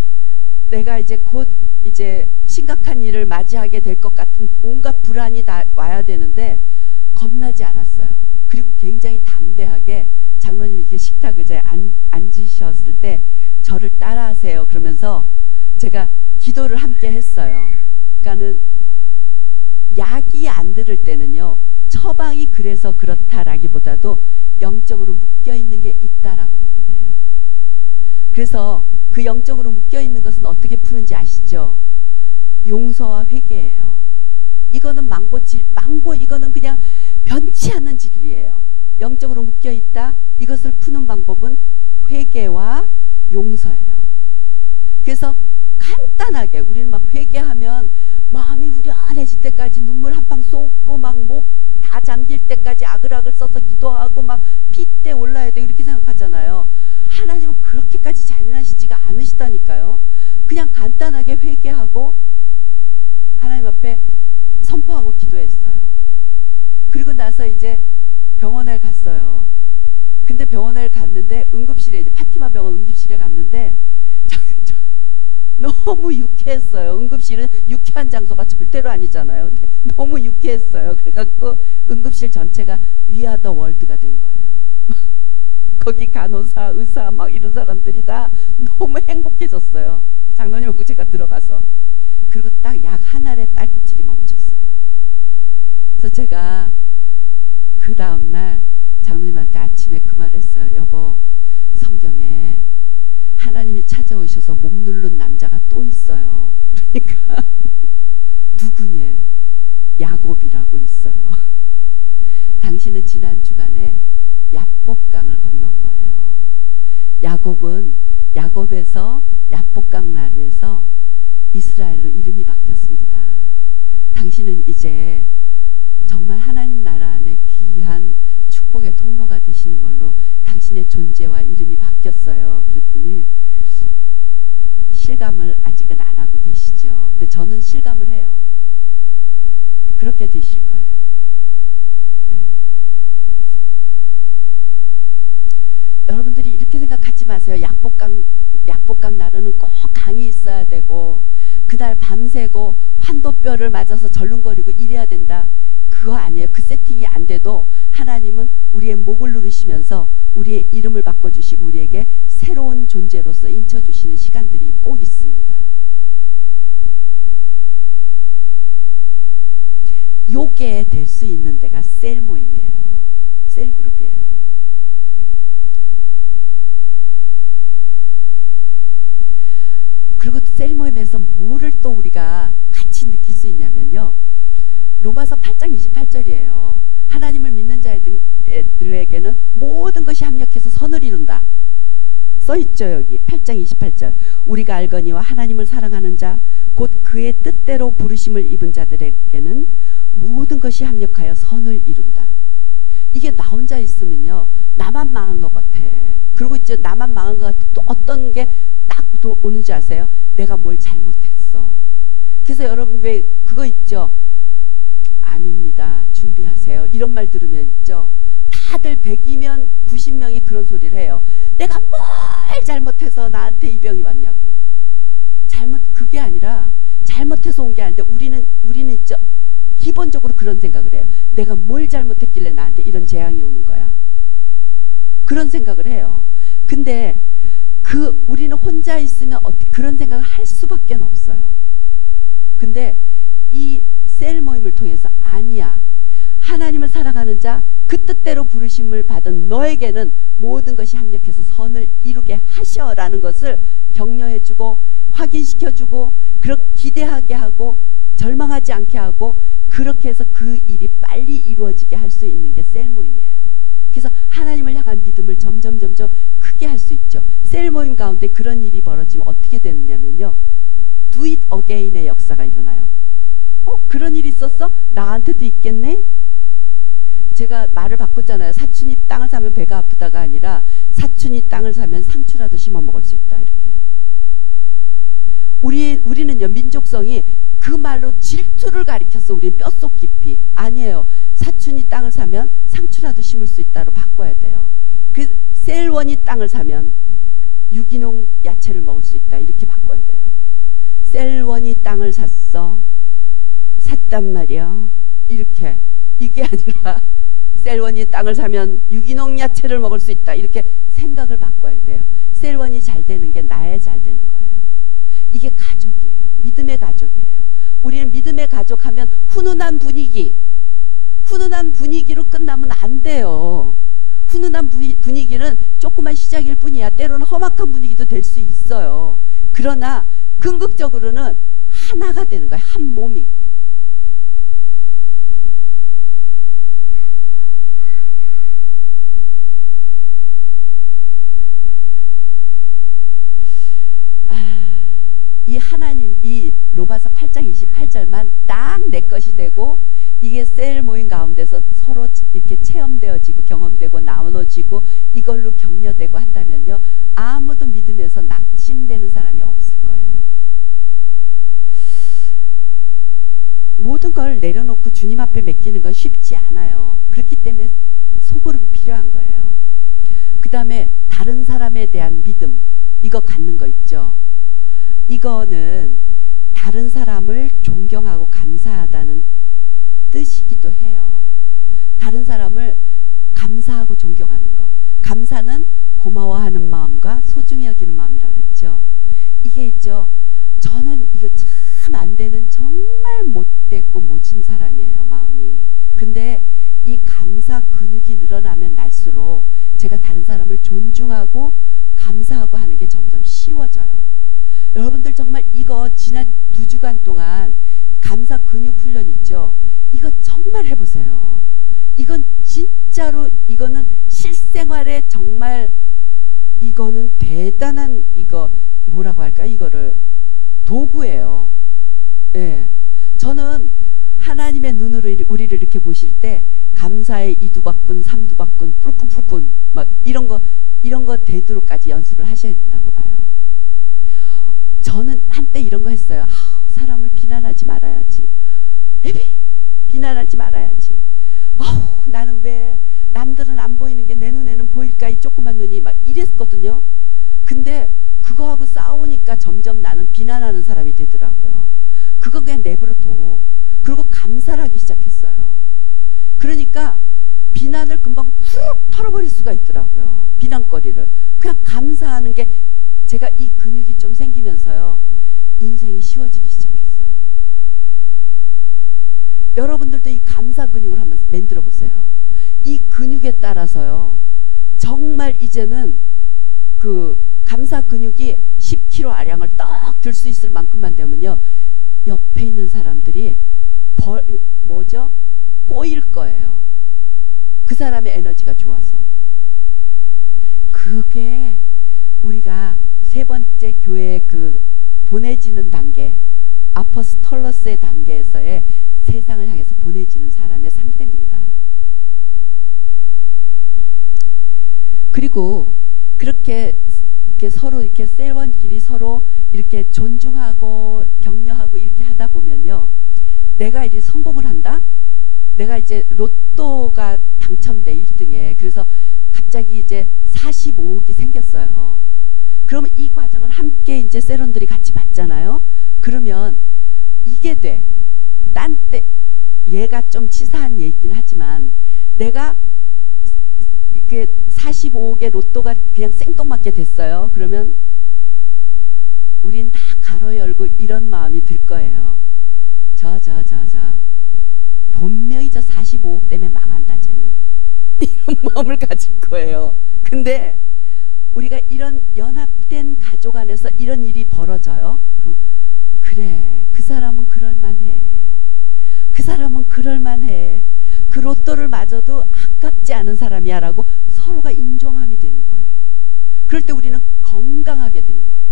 내가 이제 곧 이제 심각한 일을 맞이하게 될 것 같은 온갖 불안이 다 와야 되는데 겁나지 않았어요. 그리고 굉장히 담대하게 장로님이 이렇게 식탁 의자에 앉으셨을 때 저를 따라하세요. 그러면서 제가 기도를 함께 했어요. 그러니까는 약이 안 들을 때는요, 처방이 그래서 그렇다라기보다도 영적으로 묶여있는 게 있다라고 보면 돼요. 그래서 그 영적으로 묶여있는 것은 어떻게 푸는지 아시죠? 용서와 회개예요. 이거는 망고 이거는 그냥 변치 않는 진리예요. 영적으로 묶여있다. 이것을 푸는 방법은 회개와 용서예요. 그래서 간단하게 우리는 막 회개하면 마음이 후련해질 때까지 눈물 한 방 쏟고 막 목 다 잠길 때까지 아글아글 써서 기도하고 막 핏대 올라야 돼 이렇게 생각하잖아요. 하나님은 그렇게까지 잔인하시지가 않으시다니까요. 그냥 간단하게 회개하고 하나님 앞에 선포하고 기도했어요. 그리고 나서 이제 병원에 갔어요. 근데 병원에 갔는데 응급실에 이제 파티마 병원 응급실에 갔는데 너무 유쾌했어요. 응급실은 유쾌한 장소가 절대로 아니잖아요. 근데 너무 유쾌했어요. 그래갖고 응급실 전체가 위아더 월드가 된 거예요. 거기 간호사, 의사 막 이런 사람들이 다 너무 행복해졌어요. 장로님하고 제가 들어가서. 그리고 딱 약 한 알에 딸꾹질이 멈췄어요. 그래서 제가 그 다음날 장로님한테 아침에 그 말을 했어요. 여보, 성경에 하나님이 찾아오셔서 목 누른 남자가 또 있어요. 그러니까 누구냐? 야곱이라고 있어요. 당신은 지난 주간에 야복강을 건넌 거예요. 야곱은 야곱에서 야복강 나루에서 이스라엘로 이름이 바뀌었습니다. 당신은 이제 정말 하나님 나라 안에 귀한 축복의 통로가 되시는 걸로 당신의 존재와 이름이 바뀌었어요. 그랬더니 실감을 아직은 안 하고 계시죠. 근데 저는 실감을 해요. 그렇게 되실 거예요. 네. 여러분들이 이렇게 생각하지 마세요. 약복강 나루는 꼭 강이 있어야 되고 그날 밤새고 환도뼈를 맞아서 절름거리고 이래야 된다. 그거 아니에요. 그 세팅이 안 돼도 하나님은 우리의 목을 누르시면서 우리의 이름을 바꿔주시고 우리에게 새로운 존재로서 인쳐주시는 시간들이 꼭 있습니다. 요게 될 수 있는 데가 셀 모임이에요. 셀 그룹이에요. 그리고 셀 모임에서 뭐를 또 우리가 같이 같이 느낄 수 있냐면요. 로마서 8장 28절이에요. 하나님을 믿는 자들에게는 모든 것이 합력해서 선을 이룬다. 써있죠. 여기 8장 28절. 우리가 알거니와 하나님을 사랑하는 자 곧 그의 뜻대로 부르심을 입은 자들에게는 모든 것이 합력하여 선을 이룬다. 이게 나 혼자 있으면요, 나만 망한 것 같아. 그리고 이제 나만 망한 것 같아. 또 어떤 게 딱 오는지 아세요? 내가 뭘 잘못했어. 그래서 여러분 왜 그거 있죠? 암입니다. 준비하세요. 이런 말 들으면 있죠. 다들 100이면 90명이 그런 소리를 해요. 내가 뭘 잘못해서 나한테 이 병이 왔냐고. 그게 아니라 잘못해서 온 게 아닌데 우리는 있죠. 기본적으로 그런 생각을 해요. 내가 뭘 잘못했길래 나한테 이런 재앙이 오는 거야. 그런 생각을 해요. 근데 우리는 혼자 있으면 그런 생각을 할 수밖에 없어요. 근데 이 셀 모임을 통해서 아니야. 하나님을 사랑하는 자, 그 뜻대로 부르심을 받은 너에게는 모든 것이 합력해서 선을 이루게 하셔라는 것을 격려해주고 확인시켜주고 그렇게 기대하게 하고 절망하지 않게 하고 그렇게 해서 그 일이 빨리 이루어지게 할 수 있는 게 셀 모임이에요. 그래서 하나님을 향한 믿음을 점점 크게 할 수 있죠. 셀 모임 가운데 그런 일이 벌어지면 어떻게 되느냐면요, Do it again의 역사가 일어나요. 그런 일이 있었어? 나한테도 있겠네? 제가 말을 바꿨잖아요. 사춘이 땅을 사면 배가 아프다가 아니라 사춘이 땅을 사면 상추라도 심어 먹을 수 있다. 이렇게. 우리는요, 민족성이 그 말로 질투를 가리켰어. 우리는 뼛속 깊이. 아니에요. 사춘이 땅을 사면 상추라도 심을 수 있다로 바꿔야 돼요. 그 셀원이 땅을 사면 유기농 야채를 먹을 수 있다. 이렇게 바꿔야 돼요. 셀원이 땅을 샀단 말이야. 이렇게. 이게 아니라 셀원이 땅을 사면 유기농 야채를 먹을 수 있다. 이렇게 생각을 바꿔야 돼요. 셀원이 잘 되는 게 나야 잘 되는 거예요. 이게 가족이에요. 믿음의 가족이에요. 우리는 믿음의 가족 하면 훈훈한 분위기로 끝나면 안 돼요. 훈훈한 분위기는 조그만 시작일 뿐이야. 때로는 험악한 분위기도 될 수 있어요. 그러나 궁극적으로는 하나가 되는 거예요. 한 몸이. 이 하나님, 이 로마서 8장 28절만 딱 내 것이 되고 이게 셀 모임 가운데서 서로 이렇게 체험되어지고 경험되고 나눠지고 이걸로 격려되고 한다면요, 아무도 믿음에서 낙심되는 사람이 없을 거예요. 모든 걸 내려놓고 주님 앞에 맡기는 건 쉽지 않아요. 그렇기 때문에 소그룹이 필요한 거예요. 그 다음에 다른 사람에 대한 믿음, 이거 갖는 거 있죠. 이거는 다른 사람을 존경하고 감사하다는 뜻이기도 해요. 다른 사람을 감사하고 존경하는 거. 감사는 고마워하는 마음과 소중히 여기는 마음이라고 그랬죠. 이게 있죠. 저는 이거 참 안 되는 정말 못됐고 모진 사람이에요, 마음이. 근데 이 감사 근육이 늘어나면 날수록 제가 다른 사람을 존중하고 감사하고 하는 게 점점 쉬워져요. 여러분들 정말 이거 지난 2주간 동안 감사 근육 훈련 있죠? 이거 정말 해보세요. 이건 진짜로, 이거는 실생활에 정말, 이거는 대단한, 이거 뭐라고 할까, 이거를 도구예요. 예. 저는 하나님의 눈으로 우리를 이렇게 보실 때 감사의 2두박군 3두박군 뿔꾼 막 이런 거 되도록까지 연습을 하셔야 된다고 봐요. 저는 한때 이런 거 했어요. 사람을 비난하지 말아야지. 비난하지 말아야지. 나는 왜 남들은 안 보이는 게 내 눈에는 보일까, 이 조그만 눈이, 막 이랬거든요. 근데 그거하고 싸우니까 점점 나는 비난하는 사람이 되더라고요. 그거 그냥 내버려둬. 그리고 감사를 하기 시작했어요. 그러니까 비난을 금방 훅 털어버릴 수가 있더라고요. 비난거리를. 그냥 감사하는 게, 제가 이 근육이 좀 생기면서요, 인생이 쉬워지기 시작했어요. 여러분들도 이 감사 근육을 한번 만들어 보세요. 이 근육에 따라서요, 정말 이제는 그 감사 근육이 10kg 아량을 딱 들 수 있을 만큼만 되면요, 옆에 있는 사람들이 뭐죠? 꼬일 거예요. 그 사람의 에너지가 좋아서. 그게 우리가 세 번째 교회의 그 보내지는 단계, 아포스톨로스의 단계에서의 세상을 향해서 보내지는 사람의 상태입니다. 그리고 그렇게 서로 이렇게 세원끼리 서로 이렇게 존중하고 격려하고 이렇게 하다 보면요, 내가 이제 성공을 한다. 내가 이제 로또가 당첨돼 1등에. 그래서 갑자기 이제 45억이 생겼어요. 그러면 이 과정을 함께 이제 세론들이 같이 봤잖아요. 그러면 이게 돼. 딴 때 얘가 좀 치사한 얘기긴 하지만 내가 이게 45억의 로또가 그냥 생뚱맞게 됐어요. 그러면 우린 다 가로 열고 이런 마음이 들 거예요. 분명히 저 45억 때문에 망한다 쟤는. 이런 마음을 가질 거예요. 근데 우리가 이런 연합된 가족 안에서 이런 일이 벌어져요. 그럼 그래, 그 사람은 그럴만해. 그 사람은 그럴만해. 그 로또를 맞아도 아깝지 않은 사람이야 라고 서로가 인정함이 되는 거예요. 그럴 때 우리는 건강하게 되는 거예요.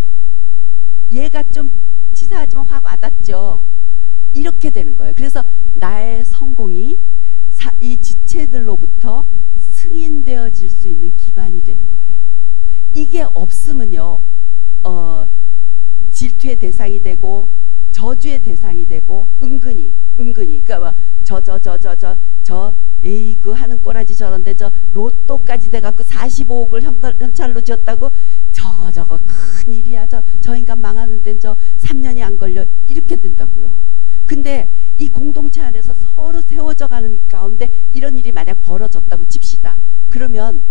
얘가 좀 치사하지만 확 와닿죠. 이렇게 되는 거예요. 그래서 나의 성공이 이 지체들로부터 승인되어질 수 있는 기반이 되는 거예요. 이게 없으면요, 질투의 대상이 되고 저주의 대상이 되고 은근히 그러니까 에이그 하는 꼬라지 저런데 저 로또까지 돼갖고 45억을 현찰로 줬다고 저거 큰일이야. 저 인간 망하는데 저 3년이 안 걸려. 이렇게 된다고요. 근데 이 공동체 안에서 서로 세워져 가는 가운데 이런 일이 만약 벌어졌다고 칩시다. 그러면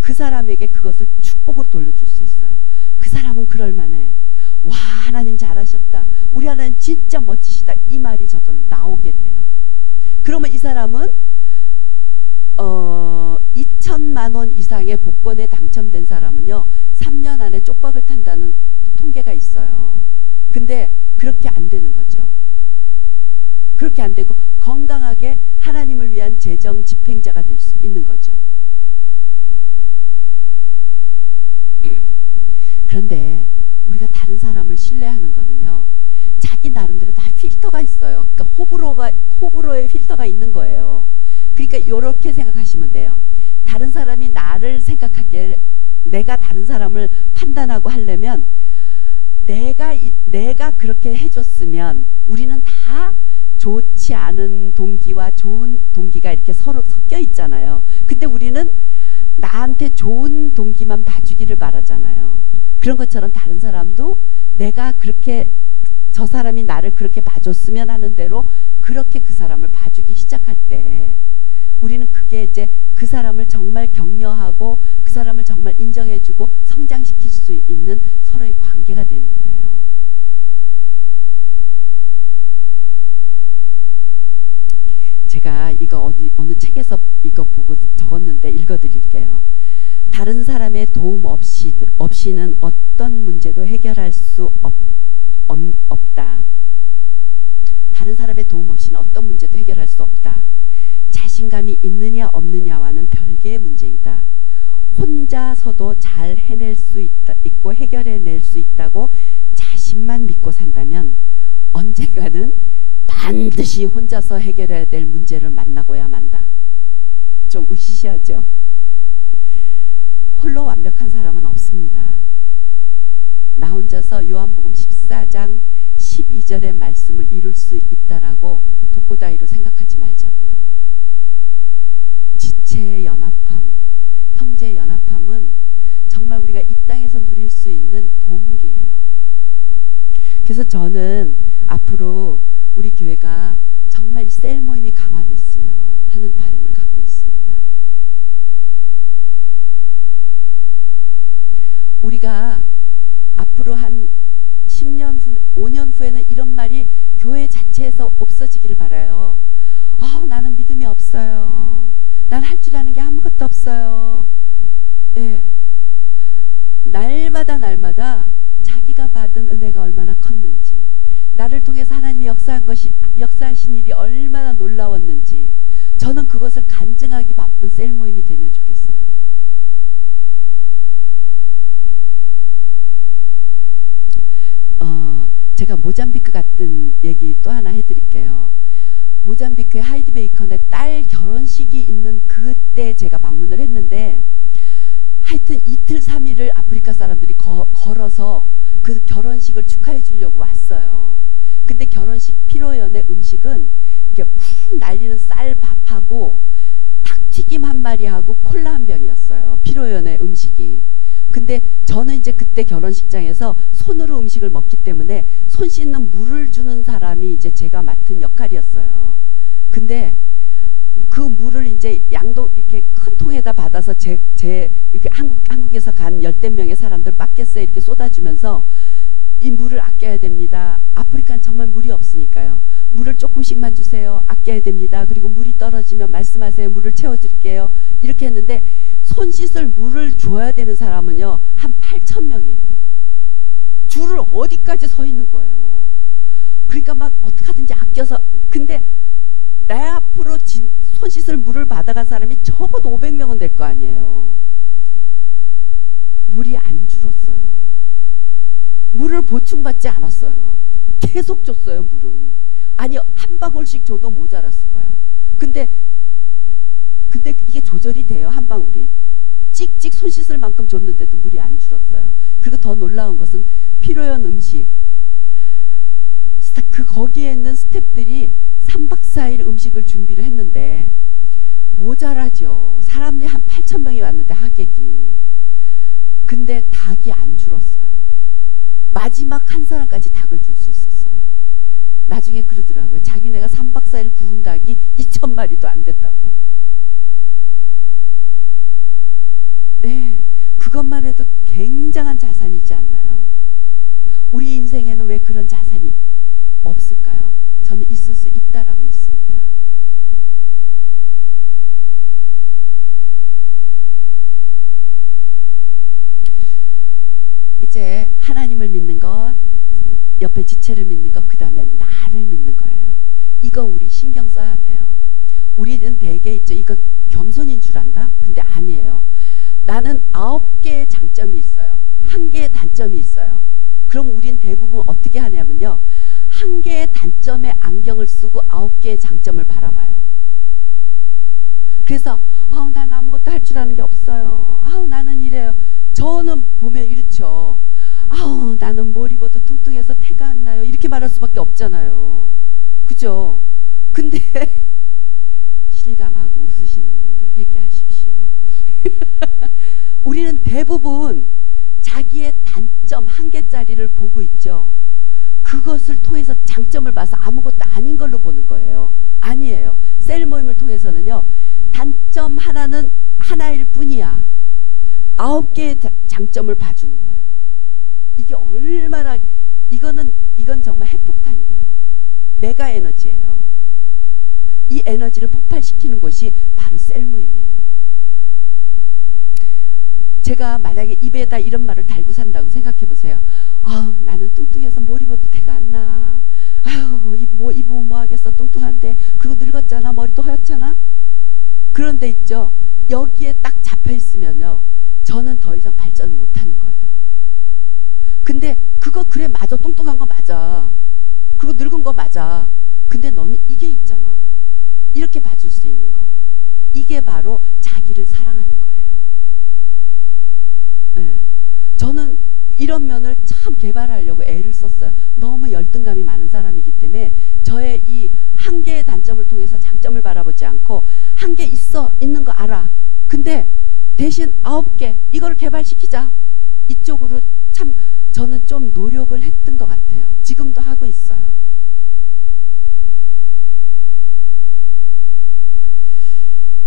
그 사람에게 그것을 축복으로 돌려줄 수 있어요. 그 사람은 그럴만해. 와, 하나님 잘하셨다. 우리 하나님 진짜 멋지시다. 이 말이 저절로 나오게 돼요. 그러면 이 사람은 2천만 원 이상의 복권에 당첨된 사람은요 3년 안에 쪽박을 탄다는 통계가 있어요. 근데 그렇게 안 되는 거죠. 그렇게 안 되고 건강하게 하나님을 위한 재정 집행자가 될 수 있는 거죠. 그런데 우리가 다른 사람을 신뢰하는 거는요, 자기 나름대로 다 필터가 있어요. 그러니까 호불호의 필터가 있는 거예요. 그러니까 이렇게 생각하시면 돼요. 다른 사람이 나를 생각하기에 내가 다른 사람을 판단하고 하려면 내가 그렇게 해줬으면 우리는 다 좋지 않은 동기와 좋은 동기가 이렇게 서로 섞여 있잖아요. 근데 우리는 나한테 좋은 동기만 봐주기를 바라잖아요. 그런 것처럼 다른 사람도 내가 그렇게 저 사람이 나를 그렇게 봐줬으면 하는 대로 그렇게 그 사람을 봐주기 시작할 때 우리는 그게 이제 그 사람을 정말 격려하고 그 사람을 정말 인정해주고 성장시킬 수 있는 서로의 관계가 되는 거예요. 제가 이거 어느 책에서 이거 보고 적었는데 읽어드릴게요. 다른 사람의 도움 없이는 어떤 문제도 해결할 수 없다. 다른 사람의 도움 없이는 어떤 문제도 해결할 수 없다. 자신감이 있느냐 없느냐와는 별개의 문제이다. 혼자서도 잘 해낼 수 있고 해결해낼 수 있다고 자신만 믿고 산다면 언젠가는 반드시 혼자서 해결해야 될 문제를 만나고야 만다. 좀 으시시하죠? 홀로 완벽한 사람은 없습니다. 나 혼자서 요한복음 14장 12절의 말씀을 이룰 수 있다라고 독고다이로 생각하지 말자고요. 지체의 연합함, 형제의 연합함은 정말 우리가 이 땅에서 누릴 수 있는 보물이에요. 그래서 저는 앞으로 우리 교회가 정말 셀 모임이 강화됐으면 하는 바람을 갖고 있습니다. 우리가 앞으로 한 10년 후, 5년 후에는 이런 말이 교회 자체에서 없어지기를 바라요. 나는 믿음이 없어요. 난 할 줄 아는 게 아무것도 없어요. 예. 날마다 자기가 받은 은혜가 얼마나 컸는지, 나를 통해서 하나님이 역사하신 일이 얼마나 놀라웠는지 저는 그것을 간증하기 바쁜 셀 모임이 되면 좋겠어요. 제가 모잠비크 같은 얘기 또 하나 해드릴게요. 모잠비크의 하이디 베이컨의 딸 결혼식이 있는 그때 제가 방문을 했는데, 하여튼 이틀 3일을 아프리카 사람들이 걸어서 그 결혼식을 축하해 주려고 왔어요. 근데 결혼식 피로연의 음식은 이게 훅 날리는 쌀밥하고 닭튀김 한 마리하고 콜라 한 병이었어요. 피로연의 음식이. 근데 저는 이제 그때 결혼식장에서 손으로 음식을 먹기 때문에 손 씻는 물을 주는 사람이 이제 제가 맡은 역할이었어요. 근데 그 물을 이제 양동 이렇게 큰 통에다 받아서 제 이렇게 한국에서 간 열댓 명의 사람들 바켓에 이렇게 쏟아주면서 이 물을 아껴야 됩니다. 아프리카는 정말 물이 없으니까요. 물을 조금씩만 주세요. 아껴야 됩니다. 그리고 물이 떨어지면 말씀하세요. 물을 채워줄게요. 이렇게 했는데 손 씻을 물을 줘야 되는 사람은요 한 8,000명이에요. 줄을 어디까지 서 있는 거예요. 그러니까 막 어떻게 하든지 아껴서, 근데 내 앞으로 손 씻을 물을 받아간 사람이 적어도 500명은 될 거 아니에요. 물이 안 줄었어요. 물을 보충받지 않았어요. 계속 줬어요. 물은. 아니 한 방울씩 줘도 모자랐을 거야. 근데 이게 조절이 돼요? 한 방울이? 찍찍 손 씻을 만큼 줬는데도 물이 안 줄었어요. 그리고 더 놀라운 것은 피로연 음식. 거기에 있는 스태프들이 3박 4일 음식을 준비를 했는데 모자라죠. 사람들이 한 8,000명이 왔는데 하객이. 근데 닭이 안 줄었어요. 마지막 한 사람까지 닭을 줄 수 있었어요. 나중에 그러더라고요. 자기네가 3박 4일 구운 닭이 2,000마리도 안 됐다고. 네, 그것만 해도 굉장한 자산이지 않나요? 우리 인생에는 왜 그런 자산이 없을까요? 저는 있을 수 있다라고 믿습니다. 이제 하나님을 믿는 것, 옆에 지체를 믿는 것, 그 다음에 나를 믿는 거예요. 이거 우리 신경 써야 돼요. 우리는 되게 있죠. 이거 겸손인 줄 안다? 근데 아니에요. 나는 9개의 장점이 있어요. 1개의 단점이 있어요. 그럼 우린 대부분 어떻게 하냐면요. 1개의 단점에 안경을 쓰고 9개의 장점을 바라봐요. 그래서 난 아무것도 할 줄 아는 게 없어요. 나는 이래요. 저는 보면 이렇죠. 나는 뭘 입어도 뚱뚱해서 태가 안 나요. 이렇게 말할 수밖에 없잖아요. 그죠? 근데 실감하고 웃으시는 분들 회개하십시오. 우리는 대부분 자기의 단점 1개짜리를 보고 있죠. 그것을 통해서 장점을 봐서 아무것도 아닌 걸로 보는 거예요. 아니에요. 셀 모임을 통해서는요. 단점 하나일 뿐이야. 9개의 장점을 봐주는 거예요. 이게 얼마나, 이건 정말 핵폭탄이에요. 메가 에너지예요. 이 에너지를 폭발시키는 곳이 바로 셀 모임이에요. 제가 만약에 입에다 이런 말을 달고 산다고 생각해 보세요. 나는 뚱뚱해서 뭘 입어도 태가 안 나. 입으면 뭐 하겠어. 뚱뚱한데. 그리고 늙었잖아. 머리도 허옇잖아. 그런데 있죠. 여기에 딱 잡혀 있으면요. 저는 더 이상 발전을 못 하는 거예요. 근데 그거 그래 맞아. 뚱뚱한 거 맞아. 그리고 늙은 거 맞아. 근데 너는 이게 있잖아. 이렇게 봐줄 수 있는 거. 이게 바로 자기를 사랑하는 거예요. 네. 저는 이런 면을 참 개발하려고 애를 썼어요. 너무 열등감이 많은 사람이기 때문에 저의 이 1개의 단점을 통해서 장점을 바라보지 않고 1개 있는 거 알아. 근데 대신 9개 이걸 개발시키자. 이쪽으로 참 저는 좀 노력을 했던 것 같아요. 지금도 하고 있어요.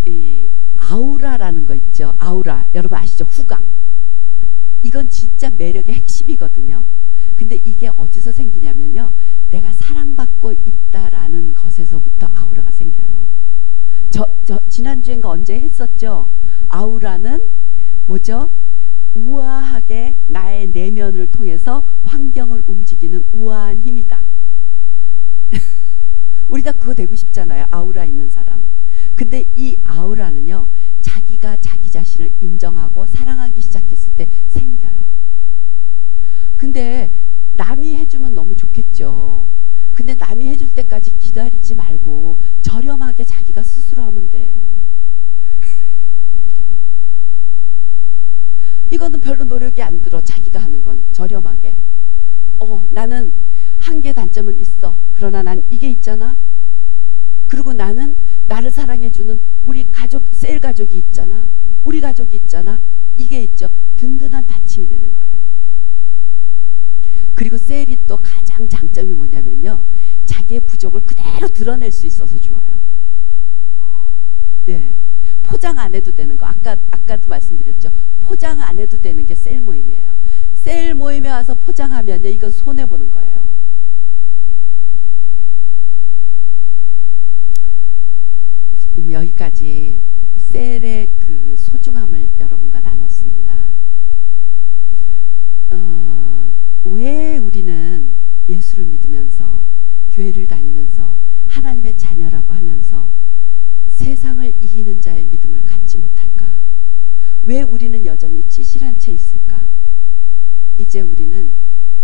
이 아우라라는 거 있죠. 아우라 여러분 아시죠? 후광. 이건 진짜 매력의 핵심이거든요. 근데 이게 어디서 생기냐면요. 내가 사랑받고 있다라는 것에서부터 아우라가 생겨요. 지난주인가 언제 했었죠? 아우라는 뭐죠? 우아하게 나의 내면을 통해서 환경을 움직이는 우아한 힘이다. 우리 다 그거 되고 싶잖아요. 아우라 있는 사람. 근데 이 아우라는요, 자기가 자기 자신을 인정하고 사랑하기 시작했을 때 생겨요. 근데 남이 해주면 너무 좋겠죠. 근데 남이 해줄 때까지 기다리지 말고 저렴하게 자기가 스스로 하면 돼. 이거는 별로 노력이 안 들어. 자기가 하는 건 저렴하게. 나는 한계 단점은 있어. 그러나 난 이게 있잖아. 그리고 나는 나를 사랑해주는 우리 가족, 셀 가족이 있잖아. 우리 가족이 있잖아. 이게 있죠. 든든한 받침이 되는 거예요. 그리고 셀이 또 가장 장점이 뭐냐면요, 자기의 부족을 그대로 드러낼 수 있어서 좋아요. 예, 포장 안 해도 되는 거. 아까도 말씀드렸죠. 포장 안 해도 되는 게 셀 모임이에요. 셀 모임에 와서 포장하면요, 이건 손해 보는 거예요. 지금 여기까지 셀의 그 소중함을 여러분과 나눴습니다. 왜 우리는 예수를 믿으면서 교회를 다니면서 하나님의 자녀라고 하면서 세상을 이기는 자의 믿음을 갖지 못할까? 왜 우리는 여전히 찌질한 채 있을까? 이제 우리는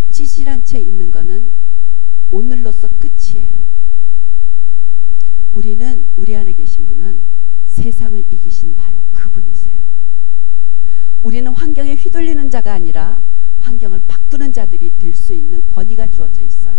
찌질한 채 있는 거는 오늘로서 끝이에요. 우리는, 우리 안에 계신 분은 세상을 이기신 바로 그분이세요. 우리는 환경에 휘둘리는 자가 아니라 환경을 바꾸는 자들이 될 수 있는 권위가 주어져 있어요.